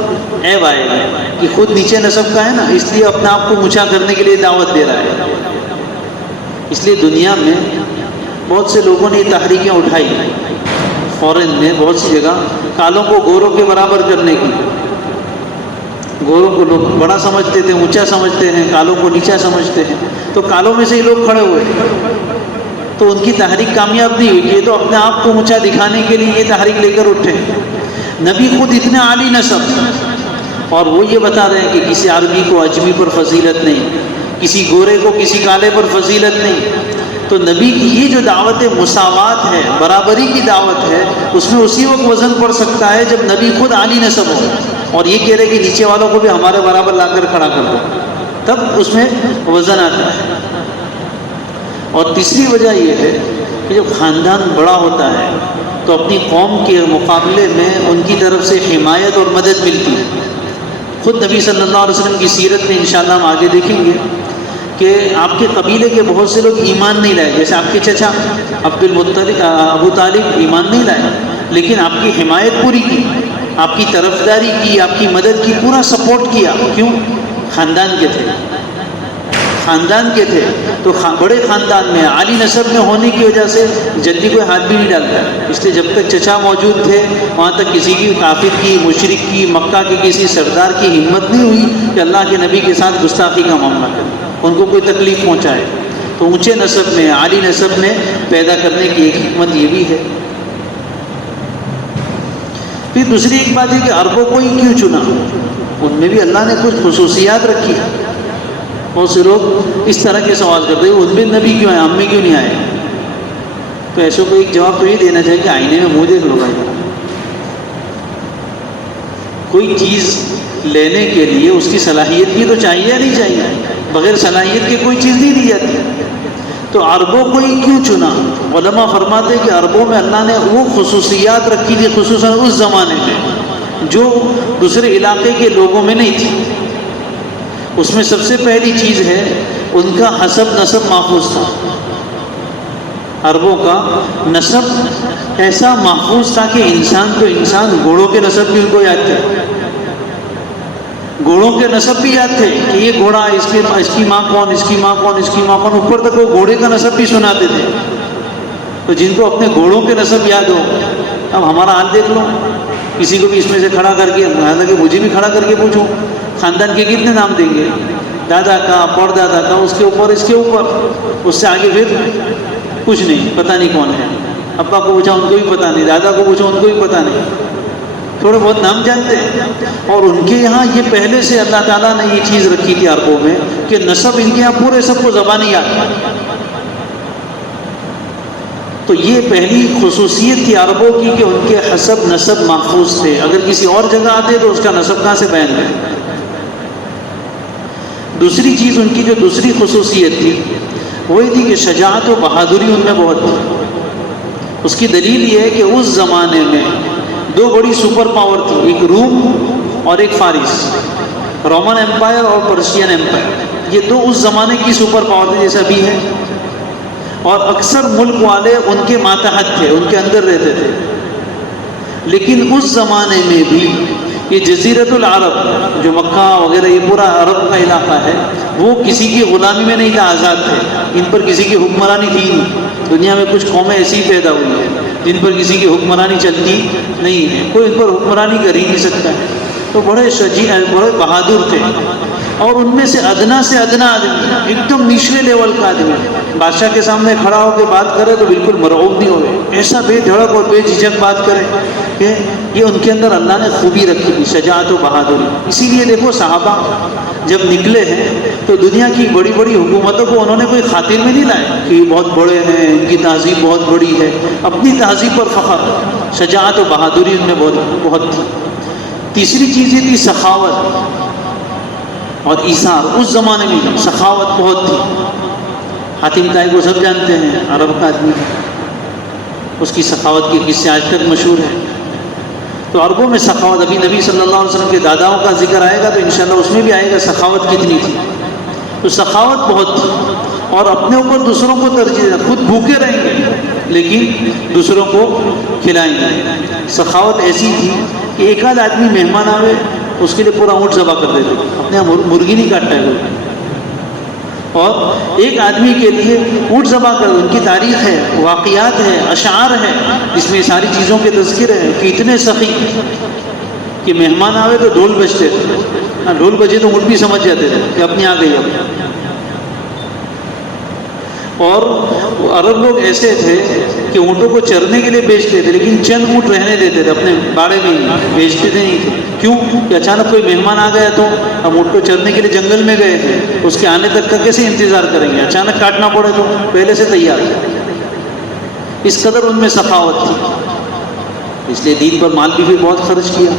عیب آئے گا کہ خود نیچے نسب کا ہے نا، اس لیے اپنے آپ کو اونچا کرنے کے لیے دعوت دے رہا ہے۔ اس لیے دنیا میں بہت سے لوگوں نے یہ تحریکیں اٹھائی، فورن میں بہت سی جگہ کالوں کو گوروں کے برابر کرنے کی. گوروں کو لوگ بڑا سمجھتے تھے، اونچا سمجھتے ہیں، کالوں کو نیچا سمجھتے ہیں. تو کالوں میں سے ہی لوگ کھڑے ہوئے، تو ان کی تحریک کامیاب نہیں ہوئی. یہ تو اپنے آپ کو اونچا دکھانے کے لیے یہ تحریک لے کر اٹھے. نبی خود اتنے عالی نسب، اور وہ یہ بتا رہے ہیں کہ کسی عربی کو عجمی پر فضیلت نہیں، کسی گورے کو کسی کالے پر فضیلت نہیں. تو نبی کی یہ جو دعوت مساوات ہے، برابری کی دعوت ہے، اس میں اسی وقت وزن پڑ سکتا ہے جب نبی خود عالی نسب ہو اور یہ کہہ رہے کہ نیچے والوں کو بھی ہمارے برابر لا کر کھڑا کر دو، تب اس میں وزن آتا ہے. اور تیسری وجہ یہ ہے کہ جب خاندان بڑا ہوتا ہے تو اپنی قوم کے مقابلے میں ان کی طرف سے حمایت اور مدد ملتی ہے. خود نبی صلی اللہ علیہ وسلم کی سیرت میں انشاءاللہ ہم آگے دیکھیں گے کہ آپ کے قبیلے کے بہت سے لوگ ایمان نہیں لائے، جیسے آپ کے چچا ابو طالب ایمان نہیں لائے، لیکن آپ کی حمایت پوری کی، آپ کی طرفداری کی، آپ کی مدد کی، پورا سپورٹ کیا. کیوں؟ خاندان کے تھے، خاندان کے تھے. تو بڑے خاندان میں عالی نسب میں ہونے کی وجہ سے جلدی کوئی ہاتھ بھی نہیں ڈالتا. اس لیے جب تک چچا موجود تھے وہاں تک کسی کی کافر کی، مشرک کی، مکہ کے کسی سردار کی ہمت نہیں ہوئی کہ اللہ کے نبی کے ساتھ گستاخی کا معاملہ کرے، ان کو کوئی تکلیف پہنچائے. تو اونچے نسب میں، عالی نسب میں پیدا کرنے کی ایک حکمت یہ بھی ہے. پھر دوسری ایک بات ہے کہ عربوں کو ہی کیوں چنا؟ ان میں بھی اللہ نے کچھ خصوصیات رکھی. بہت سے لوگ اس طرح کے سوال کرتے ہیں ان میں نبی کیوں آئے، ہم میں کیوں نہیں آئے؟ تو ایسے کو ایک جواب تو یہ دینا چاہیے کہ آئینے میں منہ دیکھ لو بھائی. کوئی چیز لینے کے لیے اس کی صلاحیت بھی تو چاہیے یا نہیں چاہیے؟ بغیر صلاحیت کے کوئی چیز نہیں دی جاتی. تو عربوں کو ہی کیوں چنا؟ علماء فرماتے ہیں کہ عربوں میں اللہ نے وہ خصوصیات رکھی تھی، خصوصاً اس زمانے میں، جو دوسرے علاقے کے لوگوں میں نہیں تھی. اس میں سب سے پہلی چیز ہے ان کا حسب نسب محفوظ تھا. عربوں کا نسب ایسا محفوظ تھا کہ انسان تو انسان، گھوڑوں کے نسب بھی ان کو یاد تھے. گھوڑوں کے نسب بھی یاد تھے کہ یہ گھوڑا، اس کی ماں کون، اس کی ماں کون، اس کی ماں کون، اوپر تک وہ گھوڑے کا نسب بھی سناتے تھے. تو جن کو اپنے گھوڑوں کے نسب یاد ہو، اب ہمارا حال دیکھ لو. کسی کو بھی اس میں سے کھڑا کر کے، حالانکہ مجھے بھی کھڑا کر کے پوچھوں، خاندان کے کتنے نام دیں گے؟ دادا کا، پردادا کا، اس کے اوپر، اس کے اوپر، اس سے آگے پھر کچھ نہیں، پتہ نہیں کون ہے. ابا کو پوچھا ان کو بھی پتہ نہیں، دادا کو پوچھا ان کو بھی پتہ نہیں. تھوڑے بہت نام جانتے ہیں. اور ان کے یہاں یہ پہلے سے اللہ تعالیٰ نے یہ چیز رکھی تھی عربوں میں کہ نسب ان کے یہاں پورے سب کو زبانی یاد ہے. تو یہ پہلی خصوصیت تھی عربوں کی کہ ان کے حسب نسب محفوظ تھے. اگر کسی اور جگہ آتے تو اس کا نسب کہاں سے بیان کرے؟ دوسری چیز ان کی جو دوسری خصوصیت تھی وہ یہ تھی کہ شجاعت و بہادری ان میں بہت تھی. اس کی دلیل یہ ہے کہ اس زمانے میں دو بڑی سپر پاور تھی، ایک روم اور ایک فارس. رومن ایمپائر اور پرشین ایمپائر، یہ دو اس زمانے کی سپر پاور تھی جیسا بھی ہے. اور اکثر ملک والے ان کے ماتحت تھے، ان کے اندر رہتے تھے. لیکن اس زمانے میں بھی یہ جزیرۃ العرب جو مکہ وغیرہ یہ پورا عرب کا علاقہ ہے، وہ کسی کی غلامی میں نہیں تھا، آزاد تھے. ان پر کسی کی حکمرانی تھی نہیں. دنیا میں کچھ قومیں ایسی پیدا ہوئی ہیں جن پر کسی کی حکمرانی چلتی نہیں ہے، کوئی ان پر حکمرانی کر ہی نہیں سکتا. تو بڑے شجاع، بڑے بہادر تھے. اور ان میں سے ادنا آدمی، ایک دم نچلے لیول کا آدمی، بادشاہ کے سامنے کھڑا ہو کے بات کرے تو بالکل مرعوب نہیں ہوئے، ایسا بے دھڑک اور بے جھجک بات کرے کہ یہ ان کے اندر اللہ نے خوبی رکھی تھی، شجاعت و بہادری. اسی لیے دیکھو صحابہ جب نکلے ہیں تو دنیا کی بڑی بڑی حکومتوں کو انہوں نے کوئی خاطر میں نہیں لائے کہ یہ بہت بڑے ہیں، ان کی تہذیب بہت بڑی ہے. اپنی تہذیب پر فخر، شجاعت و بہادری ان میں بہت تھی. تیسری چیز یہ تھی سخاوت اور ایثار. اس زمانے میں سخاوت بہت تھی. حاتم طائی کو سب جانتے ہیں، عرب کا آدمی، اس کی سخاوت کے قصے آج تک مشہور ہیں. تو عربوں میں سخاوت، ابھی نبی صلی اللہ علیہ وسلم کے داداؤں کا ذکر آئے گا تو انشاءاللہ اس میں بھی آئے گا سخاوت کتنی تھی. تو سخاوت بہت تھی. اور اپنے اوپر دوسروں کو ترجیح دینا، خود بھوکے رہیں گے لیکن دوسروں کو کھلائیں گے. سخاوت ایسی تھی کہ ایک آدھ آدمی مہمان آوے اس کے لیے پورا اونٹ ذبح کر دیتے، اپنے یہاں مرغی نہیں کاٹتا ہے کوئی. اور ایک آدمی کے لیے اونٹ ذبح کر، ان کی تاریخ ہے، واقعات ہے، اشعار ہے، اس میں ساری چیزوں کے تذکر ہے کہ اتنے سخی کہ مہمان آوے تو ڈھول بجتے تھے، ڈھول بجے تو اونٹ بھی سمجھ جاتے تھے کہ اپنی آ گئی اب. اور عرب لوگ ایسے تھے کہ اونٹوں کو چرنے کے لیے بیچتے تھے، لیکن چند اونٹ رہنے دیتے تھے اپنے باڑے میں ہی، بیچتے تھے نہیں تھے. کیوں کہ اچانک کوئی مہمان آ گیا تو ہم اونٹ کو چرنے کے لیے جنگل میں گئے تھے، اس کے آنے تک کا کیسے انتظار کریں گے، اچانک کاٹنا پڑے تو پہلے سے تیار. اس قدر ان میں سخاوت تھی، اس لیے دین پر مال بھی بہت خرچ کیا.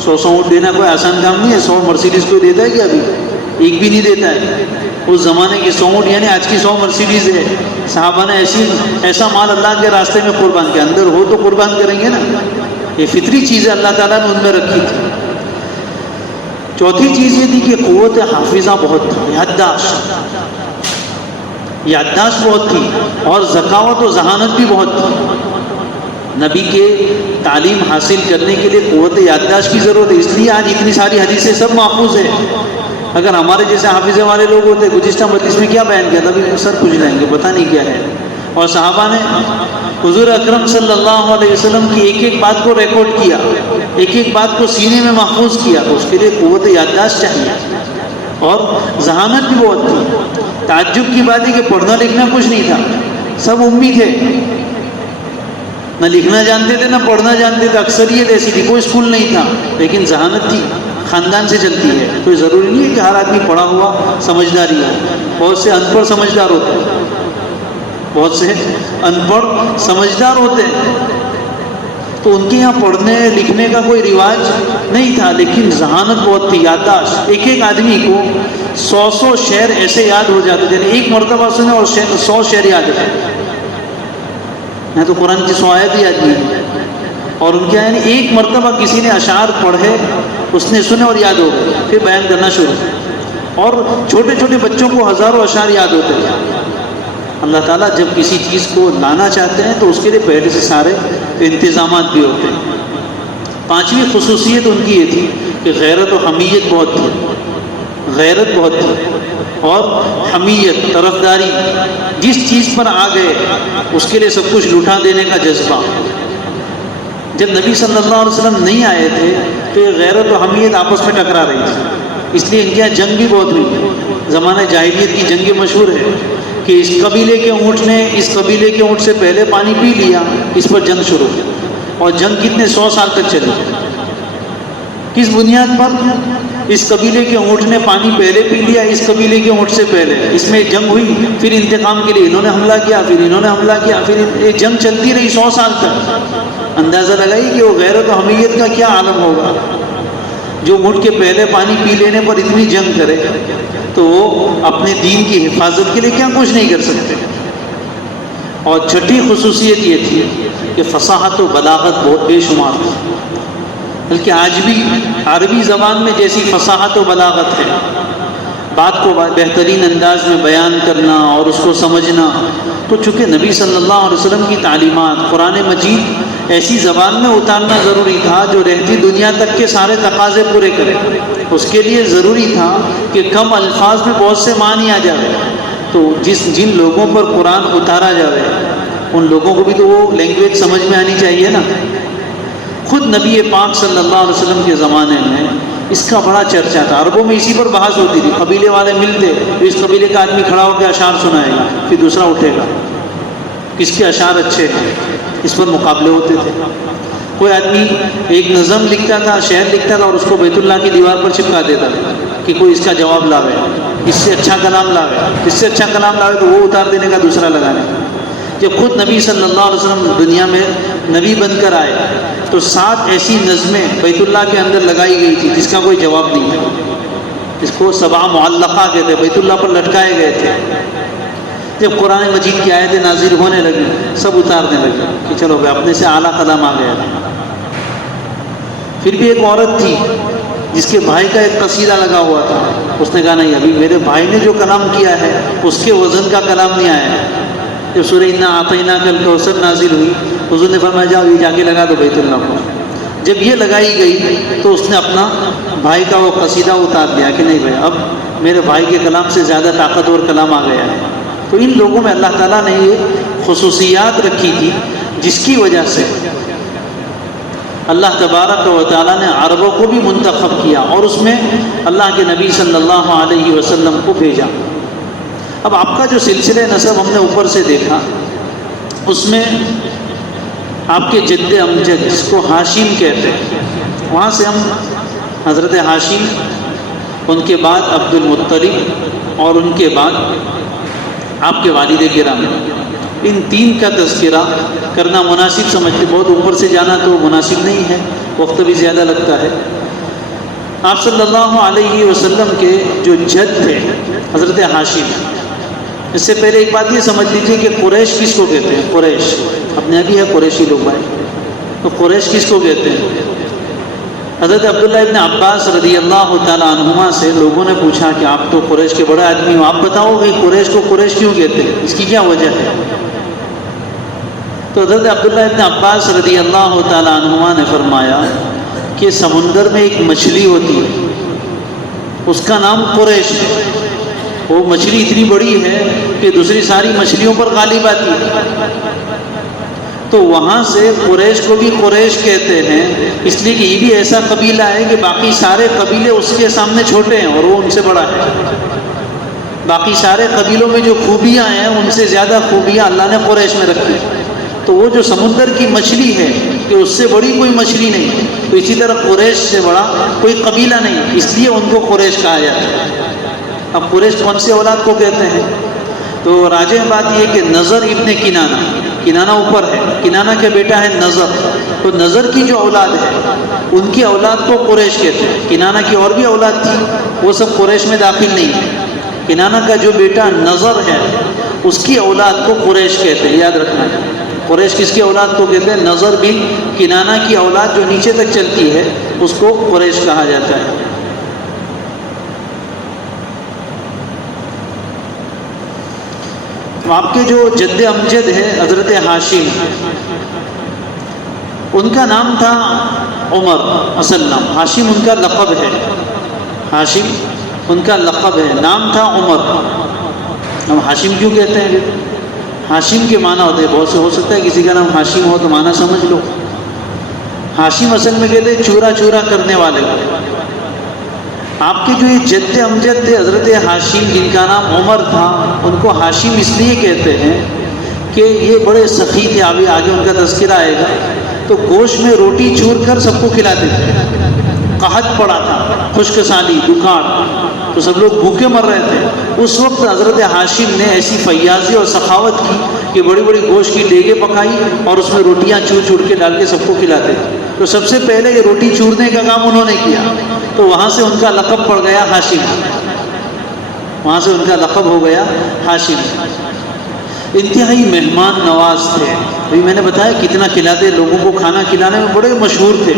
100 اونٹ دینا کوئی آسان کام نہیں ہے. 100 مرسیڈیز کوئی دیتا ہے کہ ابھی ایک بھی نہیں دیتا ہے. اس زمانے کی 100 اونٹ یعنی آج کی 100 مرسیڈیز ہے. صحابہ نے ایسا مال اللہ کے راستے میں قربان کیا. اندر ہو تو قربان کریں گے نا. یہ فطری چیزیں اللہ تعالیٰ نے ان میں رکھی تھی. چوتھی چیز یہ تھی کہ قوت حافظہ بہت تھا، یادداشت بہت تھی، اور ذکاوت و ذہانت بھی بہت تھی. نبی کے تعلیم حاصل کرنے کے لیے قوت یادداشت کی ضرورت ہے، اس لیے آج اتنی ساری حدیثیں سب محفوظ ہیں. اگر ہمارے جیسے حافظے والے لوگ ہوتے گزشتہ مجلس میں کیا بیان کیا تھا ابھی سر پوچھ لیں گے، پتہ نہیں کیا ہے. اور صحابہ نے حضور اکرم صلی اللہ علیہ وسلم کی ایک ایک بات کو ریکارڈ کیا، ایک ایک بات کو سینے میں محفوظ کیا. تو اس کے لیے قوت یادداشت چاہیے اور ذہانت بھی بہت تھی. تعجب کی بات ہے کہ پڑھنا لکھنا کچھ نہیں تھا، سب امی تھے، نہ لکھنا جانتے تھے نہ پڑھنا جانتے تھے. اکثریت ایسی تھی، کوئی اسکول نہیں تھا، لیکن ذہانت تھی، خاندان سے چلتی ہے. کوئی ضروری نہیں ہے کہ ہر آدمی پڑھا ہوا سمجھدار ہی ہے. بہت سے ان پڑھ سمجھدار ہوتے ہیں، بہت سے ان پڑھ سمجھدار ہوتے ہیں. تو ان کے یہاں پڑھنے لکھنے کا کوئی رواج نہیں تھا، لیکن ذہانت بہت تھی، یادداشت. ایک ایک آدمی کو 100 شعر ایسے یاد ہو جاتے تھے، ایک مرتبہ سنے اور 100 شعر یاد ہے. میں تو قرآن کی 100 آیت یاد نہیں. اور ان کے یعنی ایک مرتبہ کسی نے اشعار پڑھے، اس نے سنے اور یاد ہو گئے، پھر بیان کرنا شروع. اور چھوٹے چھوٹے بچوں کو ہزاروں اشعار یاد ہوتے تھے. اللہ تعالیٰ جب کسی چیز کو لانا چاہتے ہیں تو اس کے لیے پہلے سے سارے انتظامات بھی ہوتے ہیں. 5ویں خصوصیت ان کی یہ تھی کہ غیرت و حمیت بہت تھی. غیرت بہت تھی اور حمیت، طرفداری. جس چیز پر آ گئے اس کے لیے سب کچھ لٹا دینے کا جذبہ. جب نبی صلی اللہ علیہ وسلم نہیں آئے تھے تو یہ غیرت و حمیت آپس میں ٹکرا رہی تھی، اس لیے ان کے یہاں جنگ بھی بہت ہوئی. زمانہ جاہلیت کی جنگیں مشہور ہے کہ اس قبیلے کے اونٹ نے اس قبیلے کے اونٹ سے پہلے پانی پی لیا، اس پر جنگ شروع. اور جنگ کتنے 100 سال تک چلی. کس بنیاد پر؟ اس قبیلے کے اونٹ نے پانی پہلے پی لیا اس قبیلے کے اونٹ سے پہلے. اس میں جنگ ہوئی، پھر انتقام کے لیے انہوں نے حملہ کیا، پھر انہوں نے حملہ کیا، پھر یہ جنگ چلتی رہی 100 سال تک. اندازہ لگائی کہ وہ غیرت و حمیت کا کیا عالم ہوگا. جو اونٹ کے پہلے پانی پی لینے پر اتنی جنگ کرے تو وہ اپنے دین کی حفاظت کے لیے کیا کچھ نہیں کر سکتے. اور چھٹی خصوصیت یہ تھی کہ فصاحت و بلاغت بہت بے شمار تھی. بلکہ آج بھی عربی زبان میں جیسی فصاحت و بلاغت ہے، بات کو بہترین انداز میں بیان کرنا اور اس کو سمجھنا، تو چونکہ نبی صلی اللہ علیہ وسلم کی تعلیمات قرآن مجید ایسی زبان میں اتارنا ضروری تھا جو رہتی دنیا تک کے سارے تقاضے پورے کرے. اس کے لیے ضروری تھا کہ کم الفاظ میں بہت سے معنی آ جائے. تو جن لوگوں پر قرآن اتارا جائے ان لوگوں کو بھی تو وہ لینگویج سمجھ میں آنی چاہیے نا. خود نبی پاک صلی اللہ علیہ وسلم کے زمانے میں اس کا بڑا چرچا تھا. عربوں میں اسی پر بحث ہوتی تھی. قبیلے والے ملتے، اس قبیلے کا آدمی کھڑا ہو کے اشعار سنائے گا، پھر دوسرا اٹھے گا، کس کے اشعار اچھے ہیں، اس پر مقابلے ہوتے تھے. کوئی آدمی ایک نظم لکھتا تھا، شعر لکھتا تھا اور اس کو بیت اللہ کی دیوار پر چپکا دیتا تھا کہ کوئی اس کا جواب لاوے، اس سے اچھا کلام لاوے، اس سے اچھا کلام لاوے تو وہ اتار دینے کا، دوسرا لگانے کا. جب خود نبی صلی اللہ علیہ وسلم دنیا میں نبی بن کر آئے تو 7 ایسی نظمیں بیت اللہ کے اندر لگائی گئی تھی جس کا کوئی جواب نہیں تھا. اس کو 7 معلقہ کہتے، بیت اللہ پر لٹکائے گئے تھے. جب قرآن مجید کی آیتیں نازل ہونے لگی سب اتارنے لگے کہ چلو بھائی اپنے سے اعلیٰ قدم آ گیا. پھر بھی ایک عورت تھی جس کے بھائی کا ایک قصیدہ لگا ہوا تھا. اس نے کہا نہیں، ابھی میرے بھائی نے جو کلام کیا ہے اس کے وزن کا کلام نہیں آیا ہے. جب سورہ انا اعطیناک الکوثر نازل ہوئی حضور نے فرمایا جاؤ یہ جا کے لگا دو بیت اللہ کو. جب یہ لگائی گئی تو اس نے اپنا بھائی کا وہ قصیدہ اتار دیا کہ نہیں بھائی اب میرے بھائی کے کلام سے زیادہ طاقتور کلام آ گیا ہے. تو ان لوگوں میں اللہ تعالیٰ نے یہ خصوصیات رکھی تھی جس کی وجہ سے اللہ تبارک و تعالیٰ نے عربوں کو بھی منتخب کیا اور اس میں اللہ کے نبی صلی اللہ علیہ وسلم کو بھیجا. اب آپ کا جو سلسلہ نسب ہم نے اوپر سے دیکھا، اس میں آپ کے جد امجد جس کو ہاشم کہتے ہیں، وہاں سے ہم حضرت ہاشم، ان کے بعد عبد المطلب اور ان کے بعد آپ کے والد گرامی، ان تین کا تذکرہ کرنا مناسب سمجھتے. بہت اوپر سے جانا تو مناسب نہیں ہے، وقت بھی زیادہ لگتا ہے. آپ صلی اللہ علیہ وسلم کے جو جد تھے حضرت ہاشم، اس سے پہلے ایک بات یہ سمجھ لیجیے کہ قریش کس کو کہتے ہیں. قریش اپنے ابھی ہے قریشی لوگ بھائی، تو قریش کس کو کہتے ہیں؟ حضرت عبداللہ ابن عباس رضی اللہ تعالیٰ عنہما سے لوگوں نے پوچھا کہ آپ تو قریش کے بڑے آدمی ہو، آپ بتاؤ کہ قریش کو قریش کیوں کہتے ہیں، اس کی کیا وجہ ہے؟ تو حضرت عبداللہ ابن عباس رضی اللہ تعالیٰ عنہما نے فرمایا کہ سمندر میں ایک مچھلی ہوتی ہے، اس کا نام قریش ہے. وہ مچھلی اتنی بڑی ہے کہ دوسری ساری مچھلیوں پر غالب آتی ہے. تو وہاں سے قریش کو بھی قریش کہتے ہیں، اس لیے کہ یہ بھی ایسا قبیلہ ہے کہ باقی سارے قبیلے اس کے سامنے چھوٹے ہیں اور وہ ان سے بڑا ہے. باقی سارے قبیلوں میں جو خوبیاں ہیں ان سے زیادہ خوبیاں اللہ نے قریش میں رکھی. تو وہ جو سمندر کی مچھلی ہے کہ اس سے بڑی کوئی مچھلی نہیں، تو اسی طرح قریش سے بڑا کوئی قبیلہ نہیں، اس لیے ان کو قریش کہا جاتا ہے. اب قریش کون سے اولاد کو کہتے ہیں؟ تو راجح بات یہ کہ نضر ابن کنانہ، کنانہ اوپر ہے، کنانہ کا بیٹا ہے نضر، تو نضر کی جو اولاد ہے ان کی اولاد کو قریش کہتے ہیں. کنانہ کی اور بھی اولاد تھی، وہ سب قریش میں داخل نہیں ہے. کنانہ کا جو بیٹا نضر ہے اس کی اولاد کو قریش کہتے ہیں، یاد رکھنا ہے. قریش کس کی اولاد کو کہتے ہیں؟ نضر بن کنانہ کی اولاد جو نیچے تک چلتی ہے اس کو قریش کہا جاتا ہے. آپ کے جو جد امجد ہے حضرت ہاشم، ان کا نام تھا عمر، اصل نام ہاشم ان کا لقب ہے. ہاشم ان کا لقب ہے، نام تھا عمر. ہم ہاشم کیوں کہتے ہیں؟ ہاشم کے معنی ہوتے ہیں بہت سے، ہو سکتا ہے کسی کا نام ہاشم ہو تو معنی سمجھ لو. ہاشم اصل میں کہتے ہیں چورا چورا کرنے والے. آپ کے جو یہ جد امجد تھے حضرت ہاشم جن کا نام عمر تھا، ان کو ہاشم اس لیے کہتے ہیں کہ یہ بڑے سخی تھے. ابھی آگے ان کا تذکرہ آئے گا. تو گوشت میں روٹی چور کر سب کو کھلاتے تھے. قحط پڑا تھا، خشک سالی، دکھاڑ، تو سب لوگ بھوکے مر رہے تھے. اس وقت حضرت ہاشم نے ایسی فیاضی اور سخاوت کی کہ بڑی بڑی گوشت کی دیگیں پکائی اور اس میں روٹیاں چور چور کے ڈال کے سب کو کھلاتے تھے. تو سب سے پہلے یہ روٹی چورنے کا کام انہوں نے کیا، تو وہاں سے ان کا لقب پڑ گیا ہاشم. وہاں سے ان کا لقب ہو گیا ہاشم. انتہائی مہمان نواز تھے. ابھی میں نے بتایا کتنا کھلاتے، لوگوں کو کھانا کھلانے میں بڑے مشہور تھے.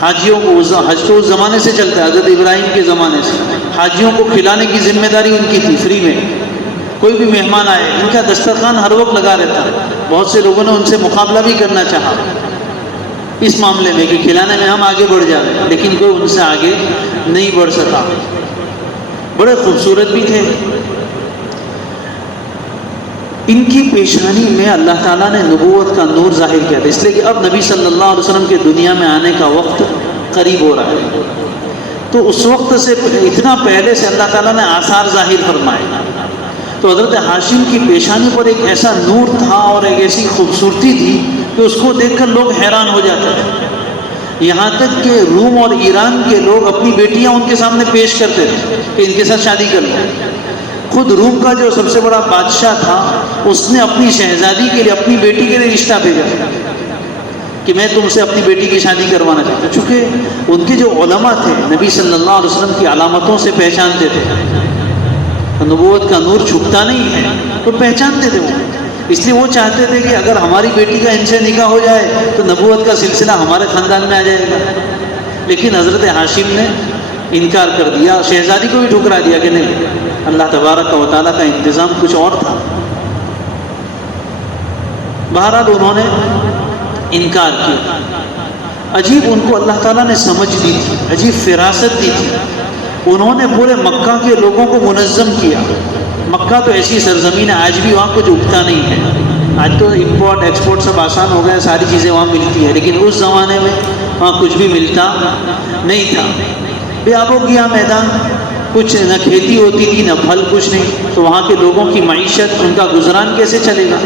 حاجیوں کو، حج تو اس زمانے سے چلتا ہے، حضرت ابراہیم کے زمانے سے حاجیوں کو کھلانے کی ذمہ داری ان کی تھی. فری میں کوئی بھی مہمان آئے ان کا دسترخوان ہر وقت لگا رہتا. بہت سے لوگوں نے ان سے مقابلہ بھی کرنا چاہا اس معاملے میں کہ کھلانے میں ہم آگے بڑھ جائیں، لیکن کوئی ان سے آگے نہیں بڑھ سکا. بڑے خوبصورت بھی تھے. ان کی پیشانی میں اللہ تعالیٰ نے نبوت کا نور ظاہر کیا تھا، اس لیے کہ اب نبی صلی اللہ علیہ وسلم کے دنیا میں آنے کا وقت قریب ہو رہا ہے. تو اس وقت سے اتنا پہلے سے اللہ تعالیٰ نے آثار ظاہر فرمائے. تو حضرت ہاشم کی پیشانی پر ایک ایسا نور تھا اور ایک ایسی خوبصورتی تھی کہ اس کو دیکھ کر لوگ حیران ہو جاتے تھے. یہاں تک کہ روم اور ایران کے لوگ اپنی بیٹیاں ان کے سامنے پیش کرتے تھے کہ ان کے ساتھ شادی کر لیں. خود روم کا جو سب سے بڑا بادشاہ تھا اس نے اپنی شہزادی کے لیے، اپنی بیٹی کے لیے رشتہ بھیجا کہ میں تم سے اپنی بیٹی کی شادی کروانا چاہتا ہوں. چونکہ ان کے جو علماء تھے نبی صلی اللہ علیہ وسلم کی علامتوں سے پہچانتے تھے. نبوت کا نور چھپتا نہیں ہے تو پہچانتے تھے وہ. اس لیے وہ چاہتے تھے کہ اگر ہماری بیٹی کا ان سے نکاح ہو جائے تو نبوت کا سلسلہ ہمارے خاندان میں آ جائے گا. لیکن حضرت ہاشم نے انکار کر دیا، شہزادی کو بھی ٹھکرا دیا کہ نہیں، اللہ تبارک و تعالیٰ کا انتظام کچھ اور تھا. بہرحال انہوں نے انکار کیا. عجیب ان کو اللہ تعالیٰ نے سمجھ دی تھی، عجیب فراست دی تھی. انہوں نے پورے مکہ کے لوگوں کو منظم کیا. مکہ تو ایسی سرزمین ہے آج بھی وہاں کچھ اگتا نہیں ہے. آج تو امپورٹ ایکسپورٹ سب آسان ہو گیا, ساری چیزیں وہاں ملتی ہیں, لیکن اس زمانے میں وہاں کچھ بھی ملتا نہیں تھا. بے آب و گیا میدان, کچھ نہ کھیتی ہوتی تھی نہ پھل, کچھ نہیں. تو وہاں کے لوگوں کی معیشت, ان کا گزران کیسے چلے گا؟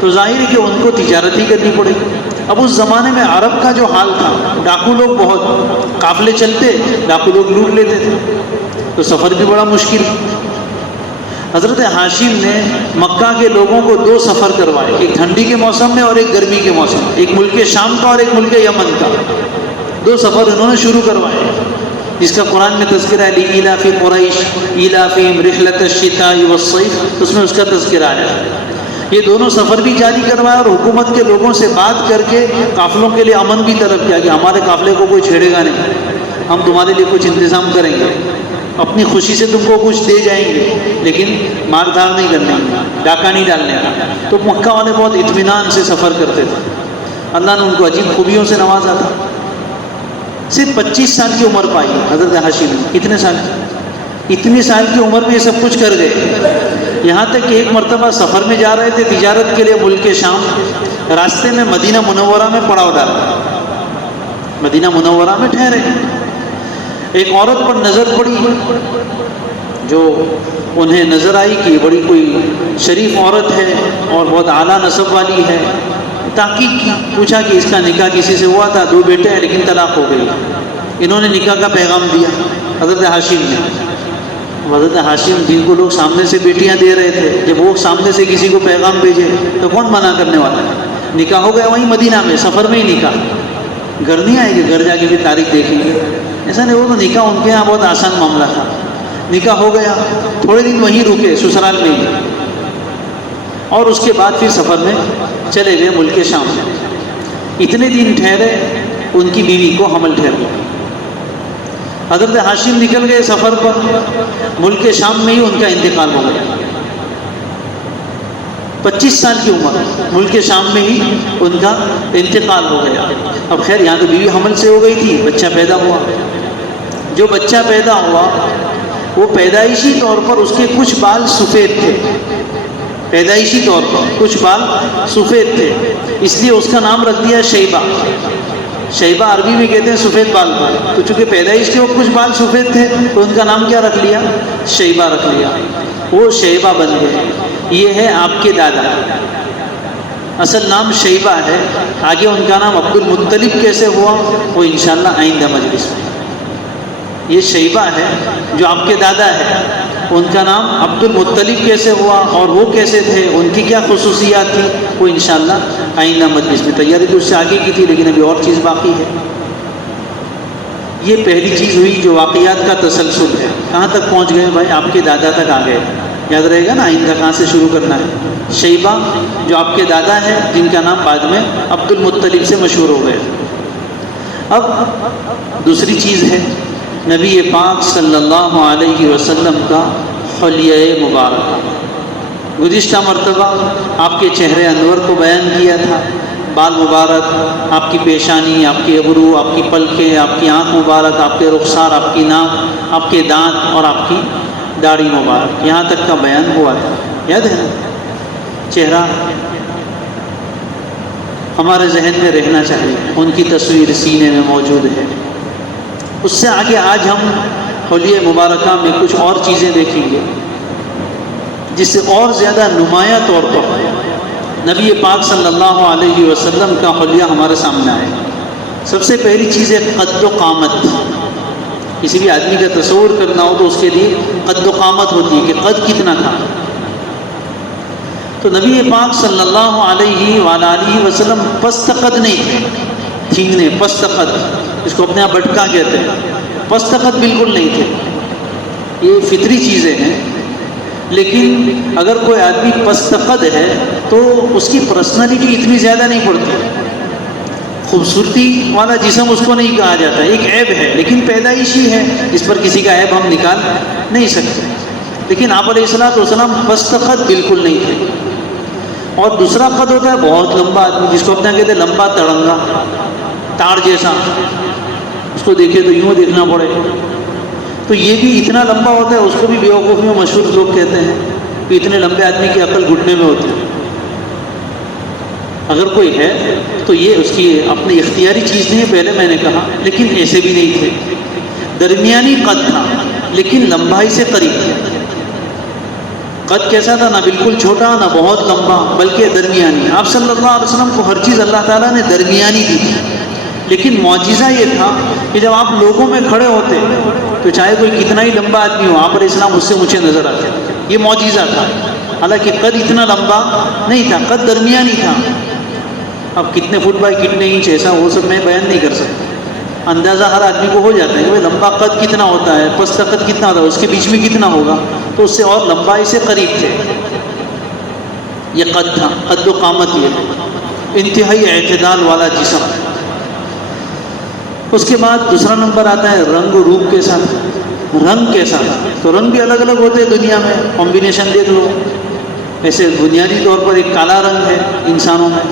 تو ظاہر ہے کہ ان کو تجارت ہی کرنی پڑے گی. اب اس زمانے میں عرب کا جو حال تھا, ڈاکو لوگ بہت, قافلے چلتے ڈاکو لوگ لوٹ لیتے تھے, تو سفر بھی بڑا مشکل. حضرت ہاشم نے مکہ کے لوگوں کو 2 سفر کروائے, ایک ٹھنڈی کے موسم میں اور ایک گرمی کے موسم میں, ایک ملک شام کا اور ایک ملک یمن کا. 2 سفر انہوں نے شروع کروائے, جس کا قرآن میں تذکرہ ہے لإیلاف قریش ایلافہم رحلۃ الشتاء والصیف, اس میں اس کا تذکرہ ہے. یہ دونوں سفر بھی جاری کروائے اور حکومت کے لوگوں سے بات کر کے قافلوں کے لیے امن بھی طلب کیا کہ ہمارے قافلے کو کوئی چھیڑے گا نہیں, ہم تمہارے لیے کچھ انتظام کریں گے, اپنی خوشی سے تم کو کچھ دے جائیں گے, لیکن مار دھار نہیں کرنے کا, ڈاکہ نہیں ڈالنے کا. تو مکہ والے بہت اطمینان سے سفر کرتے تھے. اللہ نے ان کو عجیب خوبیوں سے نوازا تھا. صرف 25 سال کی عمر پائی حضرت ہاشم نے. کتنے سال کی؟ اتنی سال کی عمر میں یہ سب کچھ کر گئے. یہاں تک کہ ایک مرتبہ سفر میں جا رہے تھے تجارت کے لیے ملک شام, راستے میں مدینہ منورہ میں پڑاؤ ڈالا. مدینہ منورہ میں ٹھہرے, ایک عورت پر نظر پڑی جو انہیں نظر آئی کہ بڑی کوئی شریف عورت ہے اور بہت اعلیٰ نسب والی ہے. تحقیق کی, پوچھا کہ اس کا نکاح کسی سے ہوا تھا, 2 بیٹے ہیں لیکن طلاق ہو گئی. انہوں نے نکاح کا پیغام دیا حضرت ہاشم نے. حضرت ہاشم جن کو لوگ سامنے سے بیٹیاں دے رہے تھے, جب وہ سامنے سے کسی کو پیغام بھیجے تو کون منع کرنے والا ہے؟ نکاح ہو گیا وہیں مدینہ میں, سفر میں ہی نکاح. گھر نہیں آئے کہ گھر جا کے بھی تاریخ دیکھیں گے, ایسا نہیں. وہ تو نکاح ان کے یہاں بہت آسان معاملہ تھا. نکاح ہو گیا, تھوڑے دن وہیں رکے سسرال میں ہی, اور اس کے بعد پھر سفر میں چلے گئے ملک شام میں. اتنے دن ٹھہرے, ان کی بیوی کو حمل ٹھہر گیا. حضرت ہاشم نکل گئے سفر پر, ملک شام میں ہی ان کا انتقال ہو گیا. 25 سال کی عمر, ملک شام میں ہی ان کا انتقال ہو گیا. اب خیر یہاں تو بیوی حمل سے ہو گئی تھی, بچہ پیدا ہوا. جو بچہ پیدا ہوا وہ پیدائشی طور پر اس کے کچھ بال سفید تھے, پیدائشی طور پر کچھ بال سفید تھے, اس لیے اس کا نام رکھ دیا شیبہ. شیبہ عربی میں کہتے ہیں سفید بال پر. تو چونکہ پیدائش کے وقت کچھ بال سفید تھے تو ان کا نام کیا رکھ لیا؟ شیبہ رکھ لیا. وہ شیبہ بن گئے. یہ ہے آپ کے دادا, اصل نام شیبہ ہے. آگے ان کا نام عبد المطلب کیسے ہوا وہ انشاءاللہ آئندہ مجلس میں. یہ شیبہ ہے جو آپ کے دادا ہے, ان کا نام عبد المطلب کیسے ہوا اور وہ کیسے تھے, ان کی کیا خصوصیات تھی, وہ انشاءاللہ آئندہ مجلس میں. تیاری تو اس سے آگے کی تھی لیکن ابھی اور چیز باقی ہے. یہ پہلی چیز ہوئی جو واقعات کا تسلسل ہے. کہاں تک پہنچ گئے بھائی؟ آپ کے دادا تک آ گئے. یاد رہے گا نا آئندہ کہاں سے شروع کرنا ہے. شیبہ جو آپ کے دادا ہے, جن کا نام بعد میں عبد المطلب سے مشہور ہو گئے. اب دوسری چیز ہے نبی پاک صلی اللہ علیہ وسلم کا حلیہ مبارکہ. گزشتہ مرتبہ آپ کے چہرے انور کو بیان کیا تھا. بال مبارک, آپ کی پیشانی, آپ کی ابرو, آپ کی پلکیں, آپ کی آنکھ مبارک, آپ کے رخسار, آپ کی ناک, آپ کے دانت اور آپ کی داڑھی مبارک, یہاں تک کا بیان ہوا تھا. یاد ہے چہرہ ہمارے ذہن میں رہنا چاہیے, ان کی تصویر سینے میں موجود ہے. اس سے آگے آج ہم حلیہ مبارکہ میں کچھ اور چیزیں دیکھیں گے جس سے اور زیادہ نمایاں طور پر نبی پاک صلی اللہ علیہ وسلم کا حلیہ ہمارے سامنے آئے. سب سے پہلی چیز ہے قد و قامت. کسی بھی آدمی کا تصور کرنا ہو تو اس کے لیے قد و قامت ہوتی ہے کہ قد کتنا تھا. تو نبی پاک صلی اللہ علیہ وآلہ وسلم پست قد نہیں تھے, ٹھیکنے پست قد, اس کو اپنے آپ بٹکا کہتے ہیں. پست قد بالکل نہیں تھے. یہ فطری چیزیں ہیں, لیکن اگر کوئی آدمی پست قد ہے تو اس کی پرسنالٹی اتنی زیادہ نہیں پڑتی. خوبصورتی والا جسم اس کو نہیں کہا جاتا, ایک عیب ہے لیکن پیدائشی ہے, اس پر کسی کا عیب ہم نکال نہیں سکتے. لیکن آپ علیہ الصلوۃ والسلام پست قد بالکل نہیں تھے. اور دوسرا قد ہوتا ہے بہت لمبا آدمی, جس کو اپنا کہتے ہیں لمبا تڑنگا, تاڑ جیسا, اس کو دیکھے تو یوں دیکھنا پڑے. تو یہ بھی اتنا لمبا ہوتا ہے، اس کو بھی بیوقوفی میں مشہور لوگ کہتے ہیں کہ اتنے لمبے آدمی کی عقل گھٹنے میں ہوتی ہے. اگر کوئی ہے تو یہ اس کی اپنی اختیاری چیز نہیں ہے، پہلے میں نے کہا، لیکن ایسے بھی نہیں تھے. درمیانی قد تھا لیکن لمبائی سے قریب تھا. قد کیسا تھا؟ نہ بالکل چھوٹا نہ بہت لمبا، بلکہ درمیانی. آپ صلی اللہ علیہ وسلم کو ہر چیز اللہ تعالیٰ نے درمیانی دی تھی. لیکن معجزہ یہ تھا کہ جب آپ لوگوں میں کھڑے ہوتے تو چاہے کوئی کتنا ہی لمبا آدمی ہو، آپ علیہ السلام اس سے مجھے نظر آتے. یہ معجزہ تھا. حالانکہ قد اتنا لمبا نہیں تھا، قد درمیانی تھا. اب کتنے فٹ بائی کتنے انچ ایسا وہ سب میں بیان نہیں کر سکتا. اندازہ ہر آدمی کو ہو جاتا ہے کہ لمبا قد کتنا ہوتا ہے، پستہ قد کتنا ہوتا ہے، اس کے بیچ میں کتنا ہوگا. تو اس سے اور لمبائی سے قریب تھے. یہ قد تھا. قد و قامت یہ انتہائی اعتدال والا جسم. اس کے بعد دوسرا نمبر آتا ہے رنگ و روپ کے ساتھ. رنگ کیسا تھا؟ تو رنگ بھی الگ الگ ہوتے ہیں دنیا میں، کمبینیشن دیکھ لو. ایسے بنیادی طور پر ایک کالا رنگ ہے انسانوں میں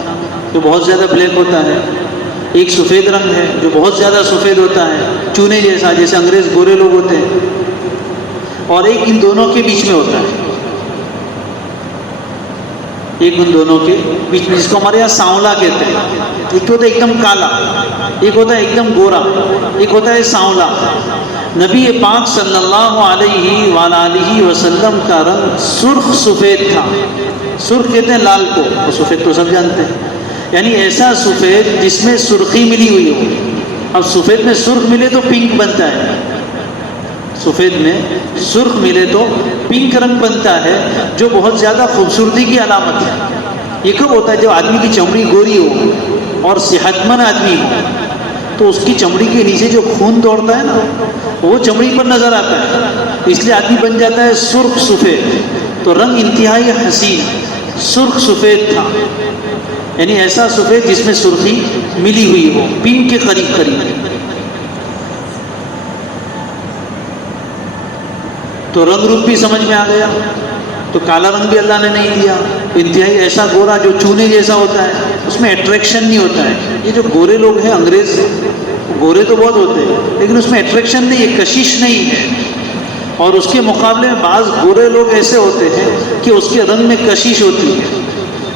جو بہت زیادہ بلیک ہوتا ہے. ایک سفید رنگ ہے جو بہت زیادہ سفید ہوتا ہے، چونے جیسا، جیسے انگریز گورے لوگ ہوتے ہیں. اور ایک ان دونوں کے بیچ میں ہوتا ہے. ایک ان دونوں کے بیچ میں، جس کو ہمارے یہاں سانولا کہتے ہیں. ایک ہوتا ہے ایک دم کالا، ایک ہوتا ہے ایک دم گورا، ایک ہوتا ہے سانولا. نبی پاک صلی اللہ علیہ وآلہ وسلم کا رنگ سرخ سفید تھا. سرخ کہتے ہیں لال کو، اور سفید تو سب جانتے ہیں. یعنی ایسا سفید جس میں سرخی ملی ہوئی ہو. اب سفید میں سرخ ملے تو پنک بنتا ہے. سفید میں سرخ ملے تو پنک رنگ بنتا ہے، جو بہت زیادہ خوبصورتی کی علامت ہے. یہ کب ہوتا ہے؟ جب آدمی کی چمڑی گوری ہو اور صحت مند آدمی ہو تو اس کی چمڑی کے نیچے جو خون دوڑتا ہے نا، وہ چمڑی پر نظر آتا ہے. اس لیے آدمی بن جاتا ہے سرخ سفید. تو رنگ انتہائی حسین سرخ سفید تھا. یعنی ایسا سفید جس میں سرخی ملی ہوئی ہو، پنک کے قریب قریب. تو رنگ روپ بھی سمجھ میں آ گیا. تو کالا رنگ بھی اللہ نے نہیں دیا. انتہائی ایسا گورا جو چونے جیسا ہوتا ہے، اس میں اٹریکشن نہیں ہوتا ہے. یہ جو گورے لوگ ہیں انگریز، گورے تو بہت ہوتے ہیں لیکن اس میں اٹریکشن نہیں ہے، کشش نہیں ہے. اور اس کے مقابلے میں بعض گورے لوگ ایسے ہوتے ہیں کہ اس کے رنگ میں کشش ہوتی ہے.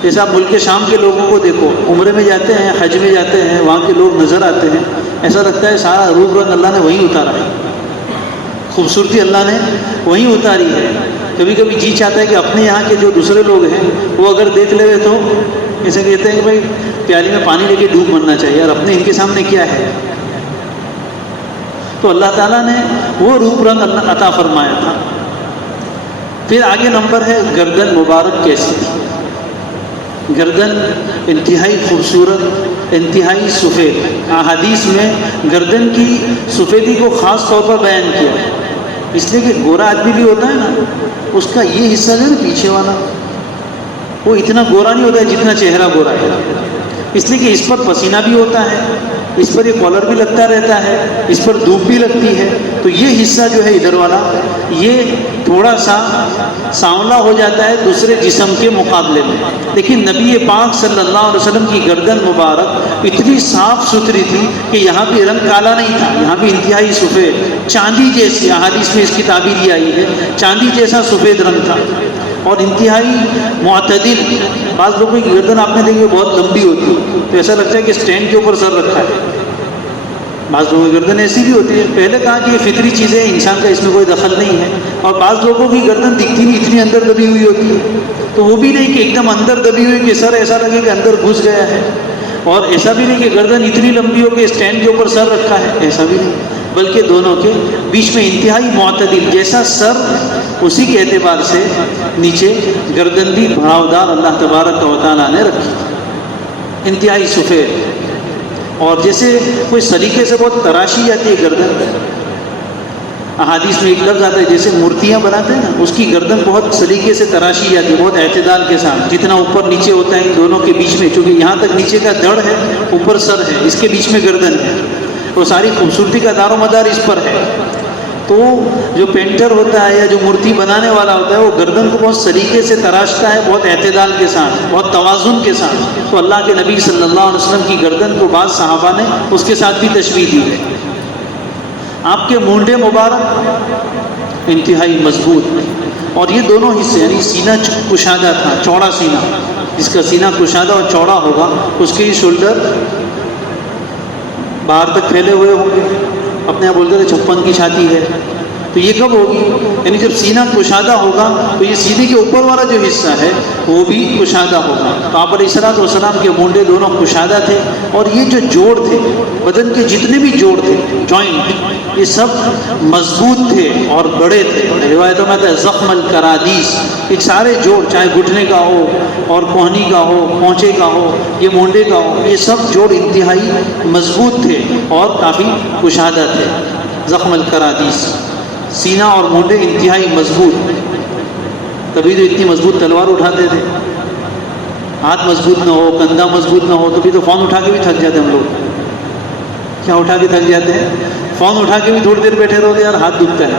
جیسے آپ ملک شام کے لوگوں کو دیکھو، عمرے میں جاتے ہیں، حج میں جاتے ہیں، وہاں کے لوگ نظر آتے ہیں، ایسا لگتا ہے سارا روپ رنگ اللہ نے وہیں اتارا ہے، خوبصورتی اللہ نے وہیں اتاری ہے. کبھی کبھی جی چاہتا ہے کہ اپنے یہاں کے جو دوسرے لوگ ہیں وہ اگر دیکھ لے تو ایسے کہتے ہیں کہ بھائی پیالی میں پانی لے کے ڈوب مرنا چاہیے، اور اپنے ان کے سامنے کیا ہے. تو اللہ تعالیٰ نے وہ روپ رنگ عطا فرمایا تھا. پھر آگے نمبر ہے گردن مبارک کیسی تھی. گردن انتہائی خوبصورت، انتہائی سفید. احادیث میں گردن کی سفیدی کو خاص طور پر بیان کیا ہے، اس لیے کہ گورا آدمی بھی ہوتا ہے نا، اس کا یہ حصہ جو ہے نا پیچھے والا، وہ اتنا گورا نہیں ہوتا ہے جتنا چہرہ گورا ہے. اس لیے کہ اس پر پسینہ بھی ہوتا ہے، اس پر یہ کالر بھی لگتا رہتا ہے، اس پر دھوپ بھی لگتی ہے. تو یہ حصہ جو ہے ادھر والا، یہ تھوڑا سا سانولا ہو جاتا ہے دوسرے جسم کے مقابلے میں. لیکن نبی پاک صلی اللہ علیہ وسلم کی گردن مبارک اتنی صاف ستھری تھی کہ یہاں بھی رنگ کالا نہیں تھا، یہاں بھی انتہائی سفید، چاندی جیسی. احادیث میں اس کی تعبیر یہ آئی ہے، چاندی جیسا سفید رنگ تھا اور انتہائی معتدل. بعض لوگوں کی گردن آپ نے دیکھی بہت لمبی ہوتی ہے تو ایسا لگتا ہے کہ اسٹینڈ کے اوپر سر رکھا ہے. بعض لوگوں کی گردن ایسی بھی ہوتی ہے. پہلے کہا کہ یہ فطری چیزیں، انسان کا اس میں کوئی دخل نہیں ہے. اور بعض لوگوں کی گردن دکھتی نہیں، اتنی اندر دبی ہوئی ہوتی ہے. تو وہ بھی نہیں کہ ایک دم اندر دبی ہوئی کہ سر ایسا لگے کہ اندر گھس گیا ہے، اور ایسا بھی نہیں کہ گردن اتنی لمبی ہو کہ اسٹینڈ کے اوپر سر رکھا ہے، ایسا بھی نہیں. بلکہ دونوں کے بیچ میں انتہائی معتدل، جیسا سر اسی کے اعتبار سے نیچے گردن بھی بھراودار اللہ تبارک و تعالیٰ نے رکھی. انتہائی سفید. اور جیسے کوئی سلیقے سے بہت تراشی جاتی ہے گردن. احادیث میں ایک لفظ آتا ہے جیسے مورتیاں بناتے ہیں نا، اس کی گردن بہت سلیقے سے تراشی جاتی ہے، بہت اعتدال کے ساتھ. جتنا اوپر نیچے ہوتا ہے ان دونوں کے بیچ میں، چونکہ یہاں تک نیچے کا دھڑ ہے، اوپر سر ہے، اس کے بیچ میں گردن ہے. وہ ساری خوبصورتی کا دار و مدار اس پر ہے. تو جو پینٹر ہوتا ہے یا جو مورتی بنانے والا ہوتا ہے وہ گردن کو بہت سلیقے سے تراشتا ہے، بہت اعتدال کے ساتھ، بہت توازن کے ساتھ. تو اللہ کے نبی صلی اللہ علیہ وسلم کی گردن کو بعض صحابہ نے اس کے ساتھ بھی تشبیہ دی ہے. آپ کے مونڈے مبارک انتہائی مضبوط، اور یہ دونوں حصے یعنی سینہ کشادہ تھا، چوڑا سینہ، جس کا سینہ کشادہ اور چوڑا ہوگا اس کے شولڈر باہر تک پھیلے ہوئے ہوں گے، اپنے آپ بولتے تھے 56 کی چھاتی ہے، تو یہ کب ہوگی؟ یعنی جب سینہ کشادہ ہوگا تو یہ سینے کے اوپر والا جو حصہ ہے وہ بھی کشادہ ہوگا۔ تو آپ علیہ الصلوۃ والسلام کے مونڈے دونوں کشادہ تھے، اور یہ جو جوڑ تھے، بدن کے جتنے بھی جوڑ تھے، جوائنٹ، یہ سب مضبوط تھے اور بڑے تھے۔ روایتوں میں آتا ہے زخم الکرادیس، یہ سارے جوڑ، چاہے گھٹنے کا ہو اور کوہنی کا ہو، پونچے کا ہو، یہ مونڈے کا ہو، یہ سب جوڑ انتہائی مضبوط تھے اور کافی کشادہ تھے۔ زخم الکرادیس، سینہ اور مونڈے انتہائی مضبوط، تبھی تو اتنی مضبوط تلوار اٹھاتے تھے۔ ہاتھ مضبوط نہ ہو، کندھا مضبوط نہ ہو، تبھی تو فون اٹھا کے بھی تھک جاتے ہم لوگ۔ کیا اٹھا کے تھک جاتے ہیں؟ فون اٹھا کے بھی تھوڑی دیر بیٹھے رہو یار، ہاتھ دکھتا ہے۔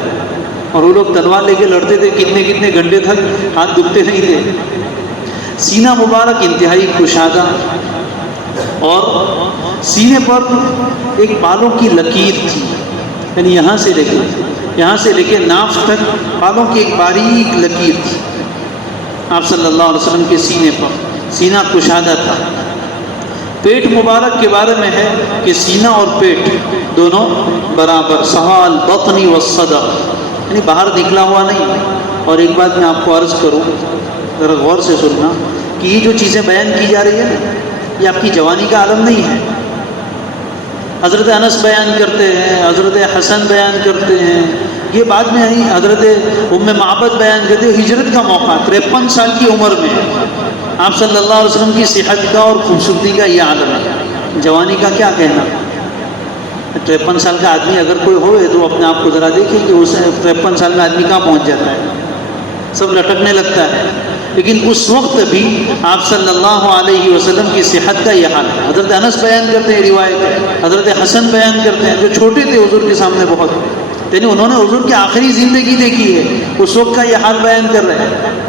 اور وہ لوگ تلوار لے کے لڑتے تھے کتنے کتنے گھنٹے تک، ہاتھ دکھتے نہیں تھے۔ سینہ مبارک انتہائی کشادہ، اور سینے پر ایک بالوں کی لکیر تھی، یعنی یہاں سے لے کے ناف تک بالوں کی ایک باریک لکیر تھی آپ صلی اللہ علیہ وسلم کے سینے پر، سینہ کشادہ تھا۔ پیٹ مبارک کے بارے میں ہے کہ سینہ اور پیٹ دونوں برابر، سہال بطنی والصدر، یعنی باہر نکلا ہوا نہیں۔ اور ایک بات میں آپ کو عرض کروں، ذرا غور سے سننا، کہ یہ جو چیزیں بیان کی جا رہی ہے نا، یہ آپ کی جوانی کا عالم نہیں ہے۔ حضرت انس بیان کرتے ہیں، حضرت حسن بیان کرتے ہیں، یہ بعد میں آئی، حضرت ام معبد بیان کرتے ہیں، ہجرت کا موقع 53 سال کی عمر میں آپ صلی اللہ علیہ وسلم کی صحت کا اور خوبصورتی کا یہ عالم ہے۔ جوانی کا کیا کہنا؟ 53 سال کا آدمی اگر کوئی ہوئے تو اپنے آپ کو ذرا دیکھیں کہ اس 53 سال میں آدمی کہاں پہنچ جاتا ہے، سب لٹکنے لگتا ہے۔ لیکن اس وقت بھی آپ صلی اللہ علیہ وسلم کی صحت کا یہ حال ہے۔ حضرت انس بیان کرتے ہیں روایت ہے، حضرت حسن بیان کرتے ہیں، جو چھوٹے تھے حضور کے سامنے بہت، یعنی انہوں نے حضور کی آخری زندگی دیکھی ہے، اس وقت کا یہ حال بیان کر رہے ہیں۔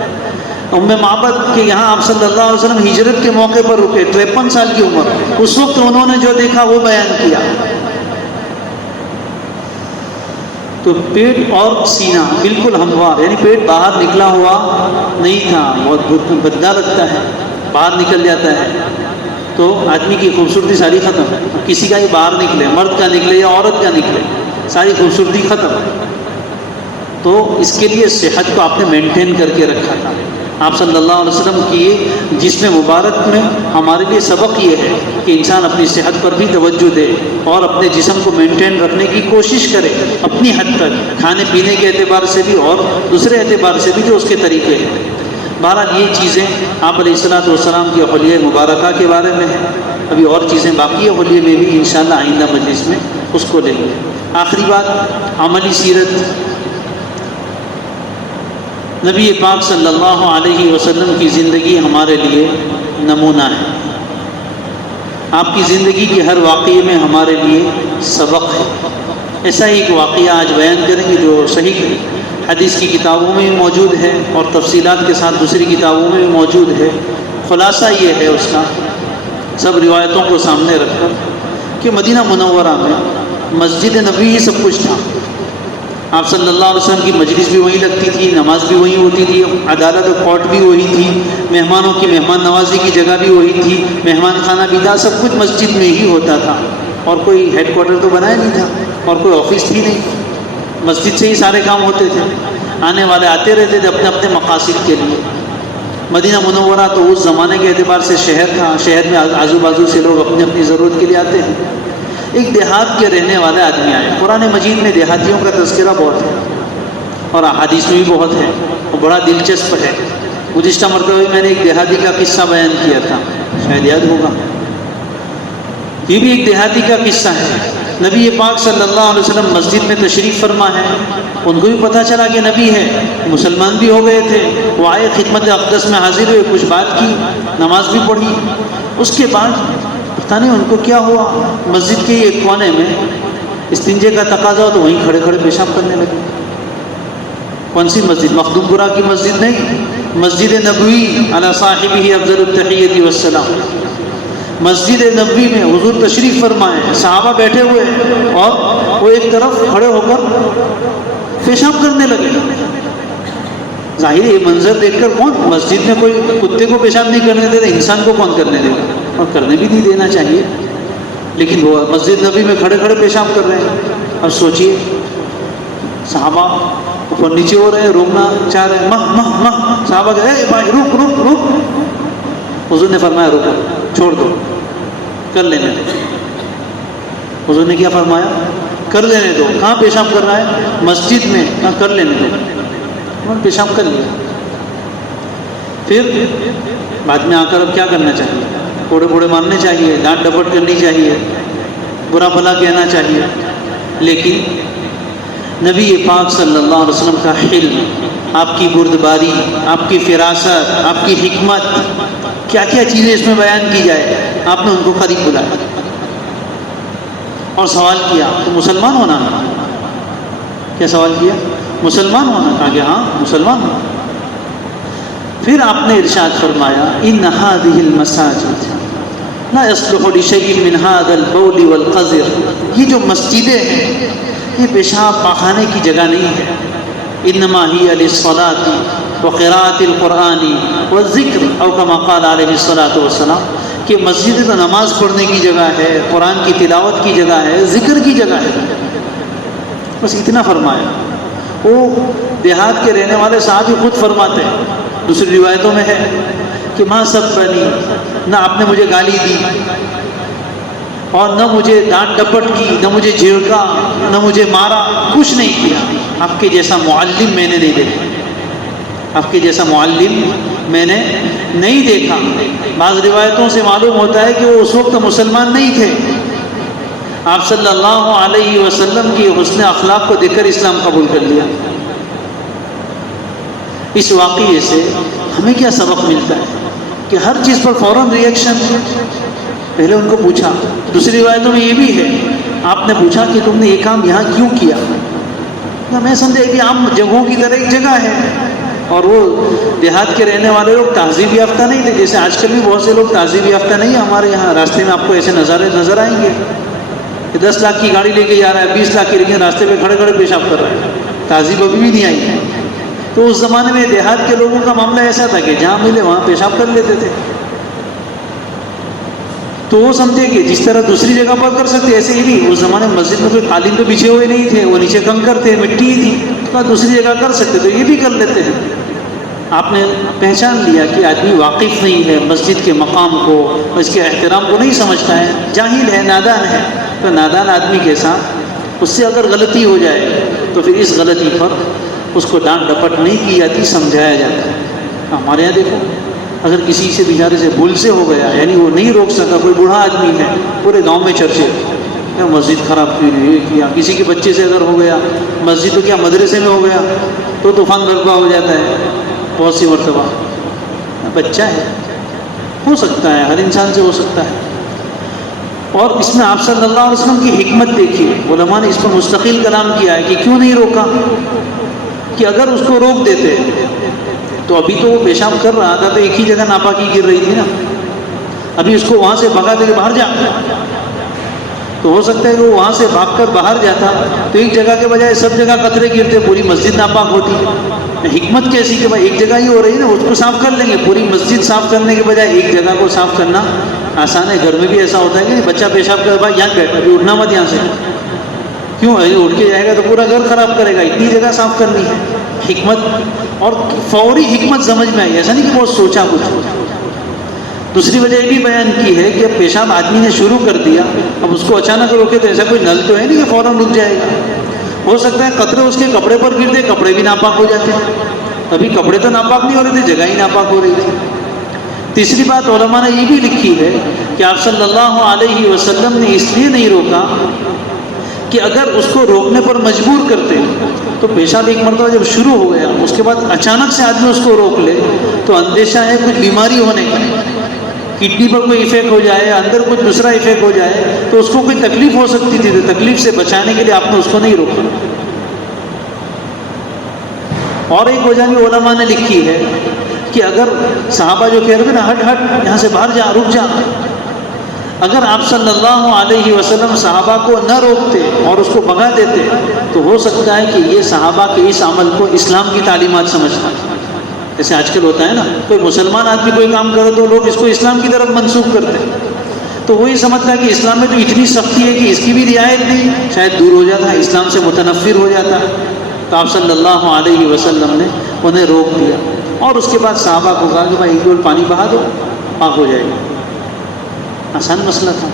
ام معبد کے یہاں آپ صلی اللہ علیہ وسلم ہجرت کے موقع پر رکے، 53 سال کی عمر، اس وقت انہوں نے جو دیکھا وہ بیان کیا۔ تو پیٹ اور سینہ بالکل ہموار، یعنی پیٹ باہر نکلا ہوا نہیں تھا، بہت گندا لگتا ہے، باہر نکل جاتا ہے تو آدمی کی خوبصورتی ساری ختم۔ کسی کا ہی باہر نکلے، مرد کا نکلے یا عورت کا نکلے، ساری خوبصورتی ختم۔ تو اس کے لیے صحت کو آپ نے مینٹین کر کے رکھا تھا۔ آپ صلی اللہ علیہ وسلم کی جسم مبارک میں ہمارے لیے سبق یہ ہے کہ انسان اپنی صحت پر بھی توجہ دے اور اپنے جسم کو مینٹین رکھنے کی کوشش کرے اپنی حد تک، کھانے پینے کے اعتبار سے بھی اور دوسرے اعتبار سے بھی جو اس کے طریقے ہیں۔ بہرحال یہ چیزیں آپ علیہ الصلوۃ والسلام کی حلیہ مبارکہ کے بارے میں ہیں۔ ابھی اور چیزیں باقی ہیں حلیہ میں بھی، انشاءاللہ آئندہ مجلس میں اس کو لیں گے۔ آخری بات، عملی سیرت۔ نبی پاک صلی اللہ علیہ وسلم کی زندگی ہمارے لیے نمونہ ہے۔ آپ کی زندگی کے ہر واقعے میں ہمارے لیے سبق ہے۔ ایسا ہی ایک واقعہ آج بیان کریں گے جو صحیح حدیث کی کتابوں میں بھی موجود ہے اور تفصیلات کے ساتھ دوسری کتابوں میں بھی موجود ہے۔ خلاصہ یہ ہے اس کا، سب روایتوں کو سامنے رکھ کر، کہ مدینہ منورہ میں مسجد نبوی سب کچھ تھا۔ آپ صلی اللہ علیہ وسلم کی مجلس بھی وہیں لگتی تھی، نماز بھی وہیں ہوتی تھی، عدالت اور کورٹ بھی وہی تھی، مہمانوں کی مہمان نوازی کی جگہ بھی وہی تھی، مہمان خانہ بھی تھا، سب کچھ مسجد میں ہی ہوتا تھا۔ اور کوئی ہیڈ کوارٹر تو بنایا نہیں تھا اور کوئی آفس بھی نہیں، مسجد سے ہی سارے کام ہوتے تھے۔ آنے والے آتے رہتے تھے اپنے اپنے مقاصد کے لیے۔ مدینہ منورہ تو اس زمانے کے اعتبار سے شہر تھا، شہر میں آزو بازو سے لوگ اپنی اپنی ضرورت کے لیے آتے ہیں۔ ایک دیہات کے رہنے والے آدمی آئے۔ قرآن مجید میں دیہاتیوں کا تذکرہ بہت ہے اور احادیث میں بھی بہت ہے اور بڑا دلچسپ ہے۔ گزشتہ مرتبہ میں نے ایک دیہاتی کا قصہ بیان کیا تھا، شاید یاد ہوگا۔ یہ بھی ایک دیہاتی کا قصہ ہے۔ نبی پاک صلی اللہ علیہ وسلم مسجد میں تشریف فرما ہے، ان کو بھی پتہ چلا کہ نبی ہے، مسلمان بھی ہو گئے تھے۔ وہ آئے، خدمت اقدس میں حاضر ہوئے، کچھ بات کی، نماز بھی پڑھی۔ اس کے بعد پتہ نہیں ان کو کیا ہوا، مسجد کے ایک کونے میں استنجے کا تقاضا ہو تو وہیں کھڑے کھڑے پیشاب کرنے لگے۔ کون سی مسجد؟ مخدوم پورہ کی مسجد نہیں، مسجد نبوی علی صاحبہ افضل التحیۃ والسلام۔ مسجد نبوی میں حضور تشریف فرمائے، صحابہ بیٹھے ہوئے ہیں اور وہ ایک طرف کھڑے ہو کر پیشاب کرنے لگے. ظاہر یہ منظر دیکھ کر کون مسجد میں کوئی کتے کو پیشاب نہیں کرنے دیتا، انسان کو کون کرنے دے گا، اور کرنے بھی نہیں دینا چاہیے. لیکن وہ مسجد نبی میں کھڑے کھڑے پیشاب کر رہے ہیں. اب سوچئے صحابہ اوپر نیچے ہو رہے ہیں، روکنا چاہ رہے ہیں، مہ صحابہ کہے اے بھائی رک رک رک. حضور نے فرمایا رکو، چھوڑ دو، کر لینے دو. حضور نے کیا فرمایا؟ کر لینے دو. کہاں پیشاب کر رہا ہے؟ مسجد میں. کہاں کر لینے دو. انہوں نے پیشاب کر لیا. پھر بعد میں آ کر اب کیا کرنا چاہیے؟ کوڑے پھوڑے مارنے چاہیے، ڈانٹ ڈپٹ کرنی چاہیے، برا بھلا کہنا چاہیے. لیکن نبی پاک صلی اللہ علیہ وسلم کا حلم، آپ کی بردباری، آپ کی فراست، آپ کی حکمت، کیا کیا چیزیں اس میں بیان کی جائے. آپ نے ان کو قریب بلایا اور سوال کیا تو مسلمان ہونا؟ کیا سوال کیا؟ مسلمان ہونا. کہا کہ ہاں مسلمان ہونا. پھر آپ نے ارشاد فرمایا ان هذه المساجد لا يصلح لشيء من هذا البول والقذر. یہ جو مسجدیں ہیں یہ پیشاب پاخانے کی جگہ نہیں ہے. انما هي للصلاة وقراءة القرآن والذکر او كما قال علیہ الصلاة والسلام، کہ مسجد تو نماز پڑھنے کی جگہ ہے، قرآن کی تلاوت کی جگہ ہے، ذکر کی جگہ ہے. بس اتنا فرمایا. وہ دیہات کے رہنے والے صحابی خود فرماتے ہیں، دوسری روایتوں میں ہے کہ ماں سب بنی، نہ آپ نے مجھے گالی دی اور نہ مجھے ڈانٹ ڈپٹ کی، نہ مجھے جھڑکا، نہ مجھے مارا، کچھ نہیں کیا. آپ کے جیسا معلم میں نے نہیں دیکھا. آپ کے جیسا معلم میں نے نہیں دیکھا. بعض روایتوں سے معلوم ہوتا ہے کہ وہ اس وقت مسلمان نہیں تھے. آپ صلی اللہ علیہ وسلم کی حسن اخلاق کو دیکھ کر اسلام قبول کر لیا. اس واقعے سے ہمیں کیا سبق ملتا ہے کہ ہر چیز پر فوراً ریئیکشن. پہلے ان کو پوچھا. دوسری روایتوں میں یہ بھی ہے آپ نے پوچھا کہ تم نے یہ کام یہاں کیوں کیا؟ میں سمجھا کہ عام جگہوں کی طرح ایک جگہ ہے، اور وہ دیہات کے رہنے والے لوگ تہذیب یافتہ نہیں تھے. جیسے آج کل بھی بہت سے لوگ تہذیب یافتہ نہیں ہیں. ہمارے یہاں راستے میں آپ کو ایسے نظارے نظر آئیں گے کہ 10 لاکھ کی گاڑی لے کے جا رہا ہے، 20 لاکھ کی لیکن راستے پہ کھڑے کھڑے پیشاب کر رہا ہے. تہذیب ابھی بھی نہیں آئی ہے. تو اس زمانے میں دیہات کے لوگوں کا معاملہ ایسا تھا کہ جہاں ملے وہاں پیشاب کر لیتے تھے. تو وہ سمجھے کہ جس طرح دوسری جگہ پر کر سکتے ایسے ہی نہیں. اس زمانے میں مسجد میں کوئی قالین تو بچھے ہوئے نہیں تھے، وہ نیچے کنکر تھے، مٹی تھی. تو دوسری جگہ کر سکتے تو یہ بھی کر لیتے ہیں. آپ نے پہچان لیا کہ آدمی واقف نہیں ہے مسجد کے مقام کو، اس کے احترام کو نہیں سمجھتا ہے، جاہل ہے، نادان ہے. تو نادان آدمی کے ساتھ اس سے اگر غلطی ہو جائے تو پھر اس غلطی پر اس کو ڈانٹ ڈپٹ نہیں کی جاتی، سمجھایا جاتا ہے. ہمارے یہاں دیکھو اگر کسی سے بیچارے سے بھول سے ہو گیا، یعنی وہ نہیں روک سکا، کوئی بوڑھا آدمی ہے، پورے گاؤں میں چرچے، مسجد خراب کی، یہ کیا. کسی کے بچے سے اگر ہو گیا مسجد تو کیا مدرسے میں ہو گیا تو طوفان برپا ہو جاتا ہے. بہت سی مرتبہ بچہ ہے، ہو سکتا ہے، ہر انسان سے ہو سکتا ہے. اور اس میں آپ صلی اللہ علیہ وسلم کی حکمت دیکھیے. علماء نے اس پر مستقل کلام کیا ہے کہ کیوں نہیں روکا. کہ اگر اس کو روک دیتے تو ابھی تو وہ پیشاب کر رہا تھا تو ایک ہی جگہ ناپاکی گر رہی تھی نا. ابھی اس کو وہاں سے بھگا دے کے باہر جا، تو ہو سکتا ہے کہ وہ وہاں سے بھاگ کر باہر جاتا تو ایک جگہ کے بجائے سب جگہ قطرے گرتے، پوری مسجد ناپاک ہوتی. حکمت کیسی کہ بھائی ایک جگہ ہی ہو رہی ہے نا، اس کو صاف کر لیں گے. پوری مسجد صاف کرنے کے بجائے ایک جگہ کو صاف کرنا آسان ہے. گھر میں بھی ایسا ہوتا ہے کہ بچہ پیشاب کر بھائی یہاں بیٹھ، ابھی اٹھنا مت یہاں سے. کیوں؟ اٹھ کے جائے گا تو پورا گھر خراب کرے گا. اتنی جگہ صاف کرنی ہے. حکمت اور فوری حکمت سمجھ میں آئی، ایسا نہیں کہ بہت سوچا کچھ. دوسری وجہ یہ بھی بیان کی ہے کہ اب پیشاب آدمی نے شروع کر دیا، اب اس کو اچانک روکے تو ایسا کوئی نل تو ہے نہیں کہ فوراً رک جائے گا. ہو سکتا ہے قطرے اس کے کپڑے پر گرتے، کپڑے بھی ناپاک ہو جاتے ہیں. ابھی کپڑے تو ناپاک نہیں ہو رہے تھے، جگہ ہی ناپاک ہو رہی تھی. تیسری بات علماء نے یہ بھی لکھی ہے کہ آپ صلی اللہ علیہ وسلم نے اس لیے نہیں روکا کہ اگر اس کو روکنے پر مجبور کرتے تو پیشاب ایک مرتبہ جب شروع ہو گیا اس کے بعد اچانک سے آدمی اس کو روک لے تو اندیشہ ہے کچھ بیماری ہونے کا، کڈنی پر کوئی ایفیکٹ ہو جائے، اندر کچھ دوسرا ایفیکٹ ہو جائے تو اس کو کوئی تکلیف ہو سکتی تھی. تو تکلیف سے بچانے کے لیے آپ نے اس کو نہیں روکا. اور ایک وجہ بھی علماء نے لکھی ہے کہ اگر صحابہ جو کہہ رہے تھے نا ہٹ ہٹ یہاں سے باہر جا، رک جا، اگر آپ صلی اللہ علیہ وسلم صحابہ کو نہ روکتے اور اس کو بھگا دیتے تو ہو سکتا ہے کہ یہ صحابہ کے اس عمل کو اسلام کی تعلیمات سمجھتا. جیسے آج کل ہوتا ہے نا، کوئی مسلمان آدمی کوئی کام کرے تو لوگ اس کو اسلام کی طرف منسوخ کرتے ہیں، تو وہی سمجھتا ہے کہ اسلام میں تو اتنی سختی ہے کہ اس کی بھی رعایت نہیں، شاید دور ہو جاتا ہے، اسلام سے متنفر ہو جاتا ہے. تو آپ صلی اللہ علیہ وسلم نے انہیں روک دیا اور اس کے بعد صحابہ کو کہا کہ بھائی ایک ڈول پانی بہا دو، پاک ہو جائے گا. آسان مسئلہ تھا،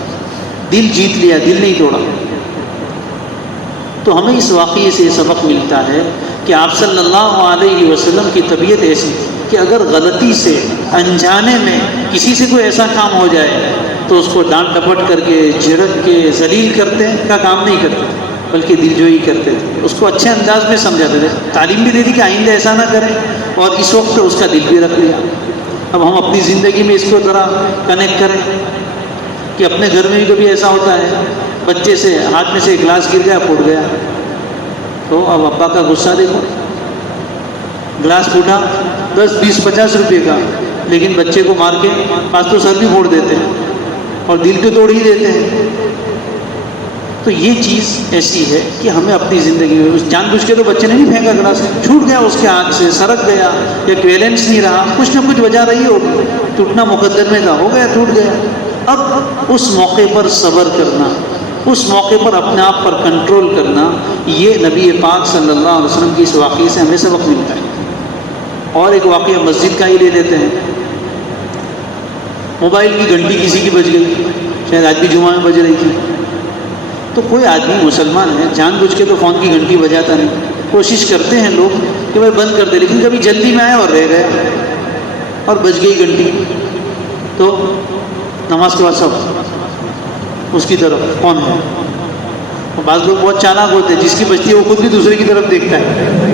دل جیت لیا، دل نہیں توڑا. تو ہمیں اس واقعے سے یہ سبق ملتا ہے کہ آپ صلی اللہ علیہ وسلم کی طبیعت ایسی تھی کہ اگر غلطی سے انجانے میں کسی سے کوئی ایسا کام ہو جائے تو اس کو ڈانٹ ڈپٹ کر کے جھڑک کے ذلیل کرتے کا کام نہیں کرتے تھے، بلکہ دلجوئی کرتے تھے. اس کو اچھے انداز میں سمجھاتے تھے، تعلیم بھی دے دی کہ آئندہ ایسا نہ کریں، اور اس وقت اس کا دل بھی رکھ لیا. اب ہم اپنی زندگی میں اس کو ذرا کنیکٹ کریں کہ اپنے گھر میں بھی کبھی ایسا ہوتا ہے، بچے سے ہاتھ میں سے گلاس گر گیا، پھوٹ گیا، تو اب ابا کا غصہ دیکھو. گلاس پھوٹا 10 20 50 روپے کا، لیکن بچے کو مار کے پاس تو سر بھی پھوڑ دیتے ہیں اور دل تو توڑ ہی دیتے ہیں. تو یہ چیز ایسی ہے کہ ہمیں اپنی زندگی میں جان بوجھ کے تو بچے نے نہیں پھینکا گلاس، چھوٹ گیا اس کے ہاتھ سے، سرک گیا یا بیلنس نہیں رہا، کچھ نہ کچھ وجہ رہی ہوگی، ٹوٹنا مقدر میں کا ہو گیا، ٹوٹ گیا. اب اس موقع پر صبر کرنا، اس موقع پر اپنے آپ پر کنٹرول کرنا، یہ نبی پاک صلی اللہ علیہ وسلم کی اس واقعے سے ہمیں سبق ملتا ہے. اور ایک واقعہ مسجد کا ہی لے لیتے ہیں. موبائل کی گھنٹی کسی کی بج گئی، شاید آج بھی جمعہ میں بج رہی تھی، تو کوئی آدمی مسلمان ہے جان بوجھ کے تو فون کی گھنٹی بجاتا نہیں. کوشش کرتے ہیں لوگ کہ بھائی بند کر دے، لیکن کبھی جلدی میں آئے اور رہ گیا اور بج گئی گھنٹی، تو نماز کے بعد سب اس کی طرف کون ہے. اور بعض لوگ بہت چالاک ہوتے ہیں، جس کی بجتی ہے وہ خود بھی دوسرے کی طرف دیکھتا ہے.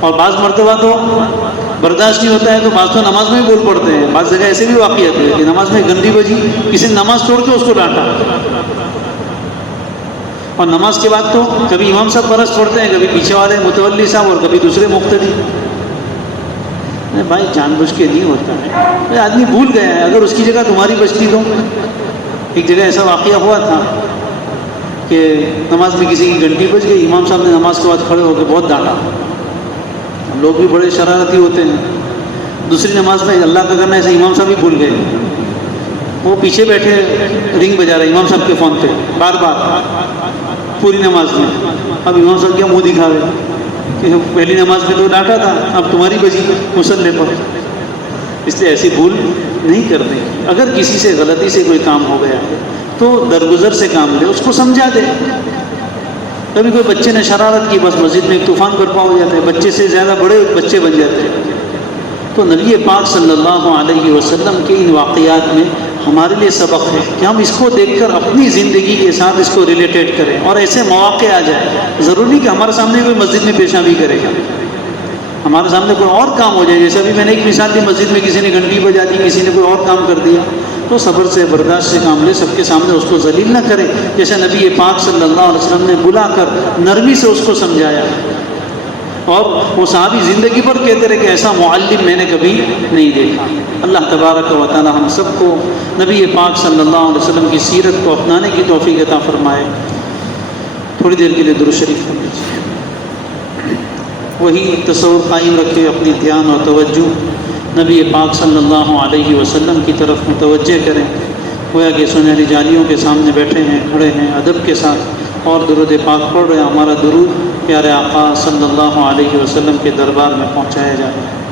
اور بعض مرتبہ تو برداشت نہیں ہوتا ہے تو بعض تو نماز میں بھی بول پڑتے ہیں. بعض جگہ ایسے بھی واقعات ہوئے کہ نماز میں گھنٹی بجی، کسی نے نماز توڑ کے اس کو ڈانٹا. اور نماز کے بعد تو کبھی امام صاحب برس پڑھتے ہیں، کبھی پیچھے والے متولی صاحب اور کبھی دوسرے مقتدی. بھائی جان بوجھ کے نہیں ہوتا ہے، آدمی بھول گیا ہے، اگر اس کی جگہ تمہاری بجتی تو. ایک جگہ ایسا واقعہ ہوا تھا کہ نماز میں کسی کی گھنٹی بج گئی، امام صاحب نے نماز کے بعد کھڑے ہو کے بہت ڈانٹا. لوگ بھی بڑے شرارتی ہوتے ہیں. دوسری نماز میں اللہ کا کرنا ایسے امام صاحب بھی بھول گئے، وہ پیچھے بیٹھے رنگ بجا رہے امام صاحب کے فون پہ بار بار پوری نماز میں. اب امام صاحب کیا منہ دکھا رہے کہ پہلی نماز میں تو ڈانٹا تھا، اب تمہاری بجی مصلی پر. اس لیے ایسی بھول نہیں کرتے. اگر کسی سے غلطی سے کوئی کام ہو گیا تو درگزر سے کام لے، اس کو سمجھا دے. کبھی کوئی بچے نے شرارت کی، بس مسجد میں ایک طوفان برپا ہو جاتا ہے، بچے سے زیادہ بڑے بچے بن جاتے ہیں. تو نبی پاک صلی اللہ علیہ وسلم کے ان واقعات میں ہمارے لیے سبق ہے کہ ہم اس کو دیکھ کر اپنی زندگی کے ساتھ اس کو ریلیٹیٹ کریں. اور ایسے مواقع آ جائیں، ضروری کہ ہمارے سامنے کوئی مسجد میں پیشابی کرے گا، ہمارے سامنے کوئی اور کام ہو جائے. جیسے ابھی میں نے ایک مثال دی، مسجد میں کسی نے گھنٹی بجا دی، کسی نے کوئی اور کام کر دیا، تو صبر سے برداشت سے کام لے، سب کے سامنے اس کو ذلیل نہ کرے. جیسے نبی پاک صلی اللہ علیہ وسلم نے بلا کر نرمی سے اس کو سمجھایا، اور وہ صحابی زندگی پر کہتے رہے کہ ایسا معلم میں نے کبھی نہیں دیکھا. اللہ تبارک و تعالی ہم سب کو نبی پاک صلی اللہ علیہ وسلم کی سیرت کو اپنانے کی توفیق عطا فرمائے. تھوڑی دیر کے لیے درود شریف پڑھ لیجیے. وہی تصور قائم رکھے، اپنی دھیان اور توجہ نبی پاک صلی اللہ علیہ وسلم کی طرف متوجہ کریں. گویا کہ سنہری جالیوں کے سامنے بیٹھے ہیں، کھڑے ہیں، ادب کے ساتھ اور درود پاک پڑھ رہے ہیں. ہمارا درود پیارے آقا صلی اللہ علیہ وسلم کے دربار میں پہنچایا جا رہا ہے.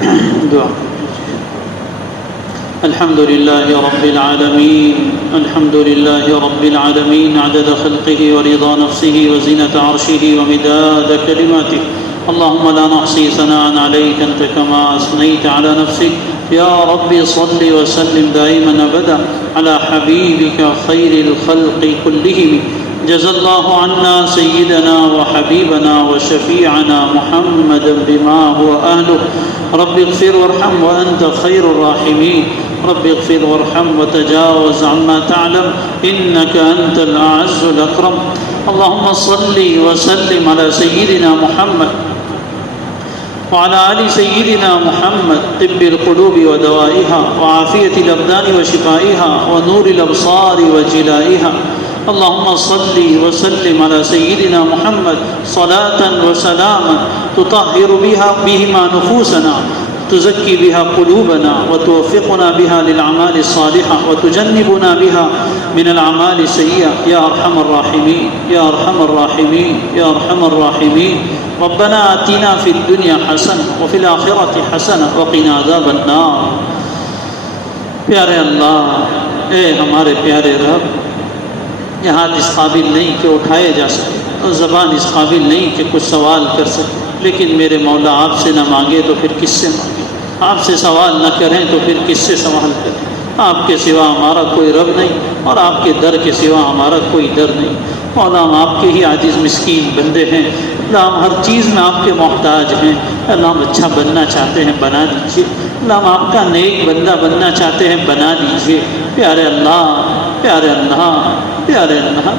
دعا. الحمد لله رب العالمين الحمد لله رب العالمين عدد خلقه ورضا نفسه وزنة عرشه ومداد كلماته. اللهم لا نحصي ثناء عليك أنت كما أثنيت على نفسك. يا رب صل وسلم دائما أبدا على حبيبك خير الخلق كلهم. جزا الله عنا سيدنا وحبيبنا وشفيعنا محمدا بما هو أهله. رب اغفر وارحم وأنت خير الراحمين. رب اغفر وارحم وتجاوز عما تعلم إنك أنت الأعز الأكرم. اللهم صل وسلم على سيدنا محمد وعلى آل سيدنا محمد طب القلوب ودوائها وعافية الأبدان وشفائها ونور الأبصار وجلائها. اللهم صل وسلم على سيدنا محمد صلاة وسلاما تطهر بهما نفوسنا تزكي بها قلوبنا وتوفقنا بها للأعمال الصالحة وتجنبنا بها من الأعمال السيئة يا أرحم الراحمين يا أرحم الراحمين يا أرحم الراحمين. ربنا آتنا في الدنيا حسنة وفي الآخرة حسنة وقنا عذاب النار. پیارے اللہ، اے ہمارے پیارے رب، یہ ہاتھ اس قابل نہیں کہ اٹھائے جا سکے اور زبان اس قابل نہیں کہ کچھ سوال کر سکے، لیکن میرے مولا آپ سے نہ مانگے تو پھر کس سے مانگے؟ آپ سے سوال نہ کریں تو پھر کس سے سوال کریں؟ آپ کے سوا ہمارا کوئی رب نہیں اور آپ کے در کے سوا ہمارا کوئی در نہیں. مولا ہم آپ کے ہی عاجز مسکین بندے ہیں. اللہ ہم ہر چیز میں آپ کے محتاج ہیں. اللہ ہم اچھا بننا چاہتے ہیں، بنا دیجیے. اللہ ہم آپ کا نیک بندہ بننا چاہتے ہیں، بنا دیجیے. پیارے اللہ پیارے اللہ پیارے اللہ،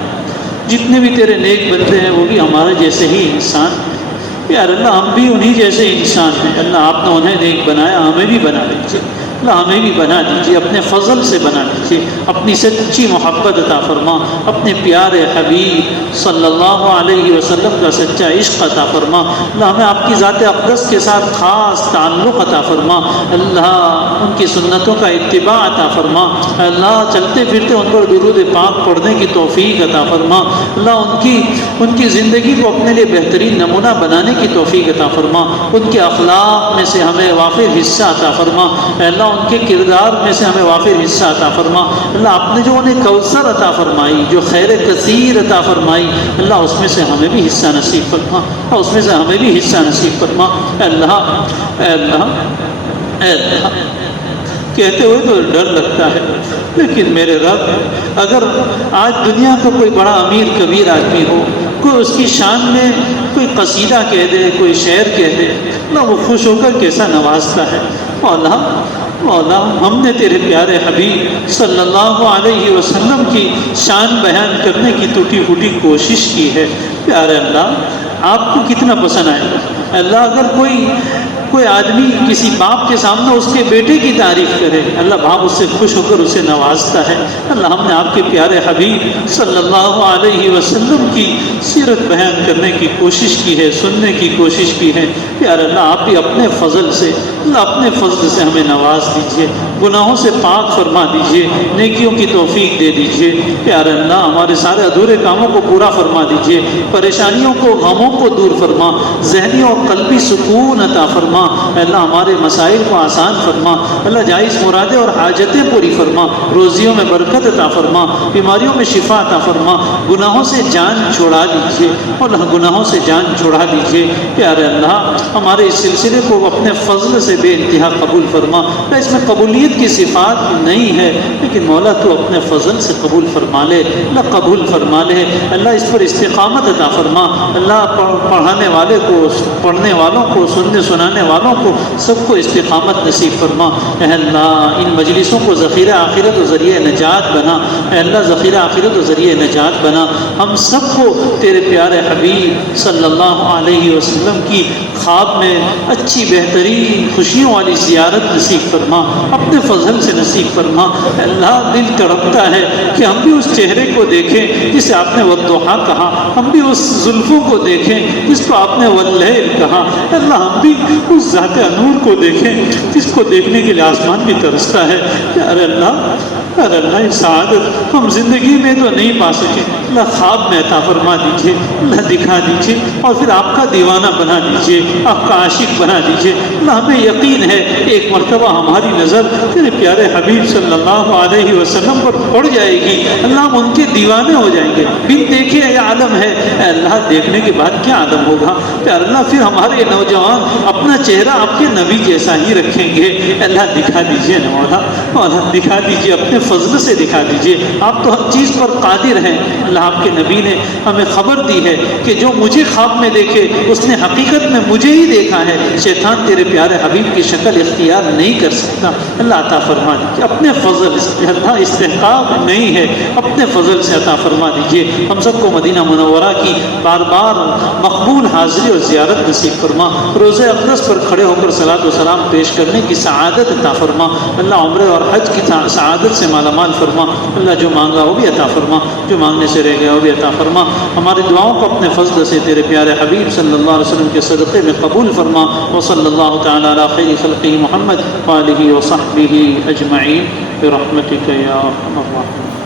جتنے بھی تیرے نیک بندے ہیں وہ بھی ہمارے جیسے ہی انسان ہیں. پیارے اللہ ہم بھی انہی جیسے انسان ہیں. اللہ آپ نے انہیں نیک بنایا، ہمیں بھی بنا دیجیے. اللہ ہمیں بھی بنا دیجیے، اپنے فضل سے بنا دیجیے. اپنی سچی محبت عطا فرما. اپنے پیارے حبیب صلی اللہ علیہ وسلم کا سچا عشق عطا فرما. اللہ ہمیں آپ کی ذات اقدس کے ساتھ خاص تعلق عطا فرما. اللہ ان کی سنتوں کا اتباع عطا فرما. اللہ چلتے پھرتے ان پر درود پاک پڑھنے کی توفیق عطا فرما. اللہ ان کی زندگی کو اپنے لیے بہترین نمونہ بنانے کی توفیق عطا فرما. ان کے اخلاق میں سے ہمیں وافر حصہ عطا فرما. اللہ ان کے کردار میں سے ہمیں وافر حصہ عطا فرما. اللہ آپ نے جو انہیں کوثر عطا فرمائی، جو خیر کثیر عطا فرمائی، اللہ اس میں سے ہمیں بھی حصہ نصیب فرما. اور اس میں سے ہمیں بھی حصہ نصیب فرما. اے اللہ اے اللہ اے اللہ، کہتے ہوئے تو ڈر لگتا ہے، لیکن میرے رب اگر آج دنیا کا کوئی بڑا امیر کبیر آدمی ہو، کوئی اس کی شان میں کوئی قصیدہ کہہ دے، کوئی شعر کہہ دے، اللہ وہ خوش ہو کر کیسا نوازتا ہے. مولا مولا ہم نے تیرے پیارے حبیب صلی اللہ علیہ وسلم کی شان بیان کرنے کی ٹوٹی پھوٹی کوشش کی ہے. پیارے اللہ آپ کو کتنا پسند آئے گا؟ اللہ اگر کوئی آدمی کسی باپ کے سامنے اس کے بیٹے کی تعریف کرے، اللہ باپ اس سے خوش ہو کر اسے نوازتا ہے. اللہ ہم نے آپ کے پیارے حبیب صلی اللہ علیہ وسلم کی سیرت بیان کرنے کی کوشش کی ہے، سننے کی کوشش کی ہے. پیارے اللہ آپ بھی اپنے فضل سے، اللہ اپنے فضل سے ہمیں نواز دیجیے، گناہوں سے پاک فرما دیجیے، نیکیوں کی توفیق دے دیجیے. پیارے اللہ ہمارے سارے ادھورے کاموں کو پورا فرما دیجیے، پریشانیوں کو غموں کو دور فرما، ذہنی اور قلبی سکون عطا فرما. اللہ ہمارے مسائل کو آسان فرما. اللہ جائز مرادیں اور حاجتیں پوری فرما. روزیوں میں برکت عطا فرما، بیماریوں میں شفا عطا فرما. گناہوں سے جان چھڑا دیجیے، اللہ گناہوں سے جان چھڑا دیجیے. پیارے اللہ ہمارے اس سلسلے کو اپنے فضل سے بے انتہا قبول فرما. اس میں قبولیت کی صفات نہیں ہے، لیکن مولا تو اپنے فضل سے قبول فرما لے. اللہ قبول فرما لے. اللہ اس پر استقامت عطا فرما. اللہ پڑھانے والے کو، پڑھنے والوں کو، سننے سنانے والوں کو سب کو استقامت نصیب فرما. اے اللہ ان مجلسوں کو ذخیرہ آخرت و ذریعہ نجات بنا. اے اللہ ذخیرہ آخرت و ذریعہ نجات بنا. ہم سب کو تیرے پیارے حبیب صلی اللہ علیہ وسلم کی خواب میں اچھی بہترین خوشیوں والی زیارت نصیب فرما، اپنے فضل سے نصیب فرما. اے اللہ دل تڑپتا ہے کہ ہم بھی اس چہرے کو دیکھیں جسے آپ نے والضحیٰ کہا، ہم بھی اس زلفوں کو دیکھیں جس کو آپ نے واللیل کہا. اللہ ہم بھی اس ذات انور کو دیکھیں جس کو دیکھنے کے لیے آسمان بھی ترستا ہے. پیارے اللہ اور اللہ یہ سعادت ہم زندگی میں تو نہیں پا سکے، اللہ خواب میں عطا فرما دیجیے، اللہ دکھا دیجیے، اور پھر آپ کا دیوانہ بنا دیجیے، آپ کا عاشق بنا دیجیے۔ اللہ ہمیں یقین ہے ایک مرتبہ ہماری نظر تیرے پیارے حبیب صلی اللہ علیہ وسلم پر پڑ جائے گی، اللہ ہم ان کے دیوانے ہو جائیں گے۔ بن دیکھے یہ عالم ہے، اے اللہ دیکھنے کے بعد کیا عالم ہوگا؟ پیارے اللہ پھر ہمارے نوجوان اپنا چہرہ آپ کے نبی جیسا ہی رکھیں گے۔ اللہ دکھا دیجیے نا مولا، مولا دکھا دیجیے، اپنے فضل سے دکھا دیجیے، آپ تو ہر چیز پر قادر ہیں۔ اللہ آپ کے نبی نے ہمیں خبر دی ہے کہ جو مجھے خواب میں دیکھے اس نے حقیقت میں مجھے ہی دیکھا ہے، شیطان تیرے پیارے حبیب کی شکل اختیار نہیں کر سکتا۔ اللہ عطا فرما دیجیے اپنے فضل سے، اللہ استحقاق نہیں ہے، اپنے فضل سے عطا فرما دیجیے۔ ہم سب کو مدینہ منورہ کی بار بار مقبول حاضری اور زیارت نصیب فرما، روزہ اقدس پر کھڑے ہو کر صلاۃ و سلام پیش کرنے کی سعادت عطا فرما۔ اللہ عمرے اور حج کی سعادت سے مالا مال فرما۔ اللہ جو مانگا وہ بھی عطا فرما، جو مانگنے سے رہ گیا وہ بھی عطا فرما۔ ہماری دعاؤں کو اپنے فضل سے تیرے پیارے حبیب صلی اللہ علیہ وسلم کے صدقے میں قبول فرما۔ وصلی اللہ تعالی علی خیر خلقہ محمد وآلہ وصحبہ اجمعین برحمتک یا ارحم الراحمین۔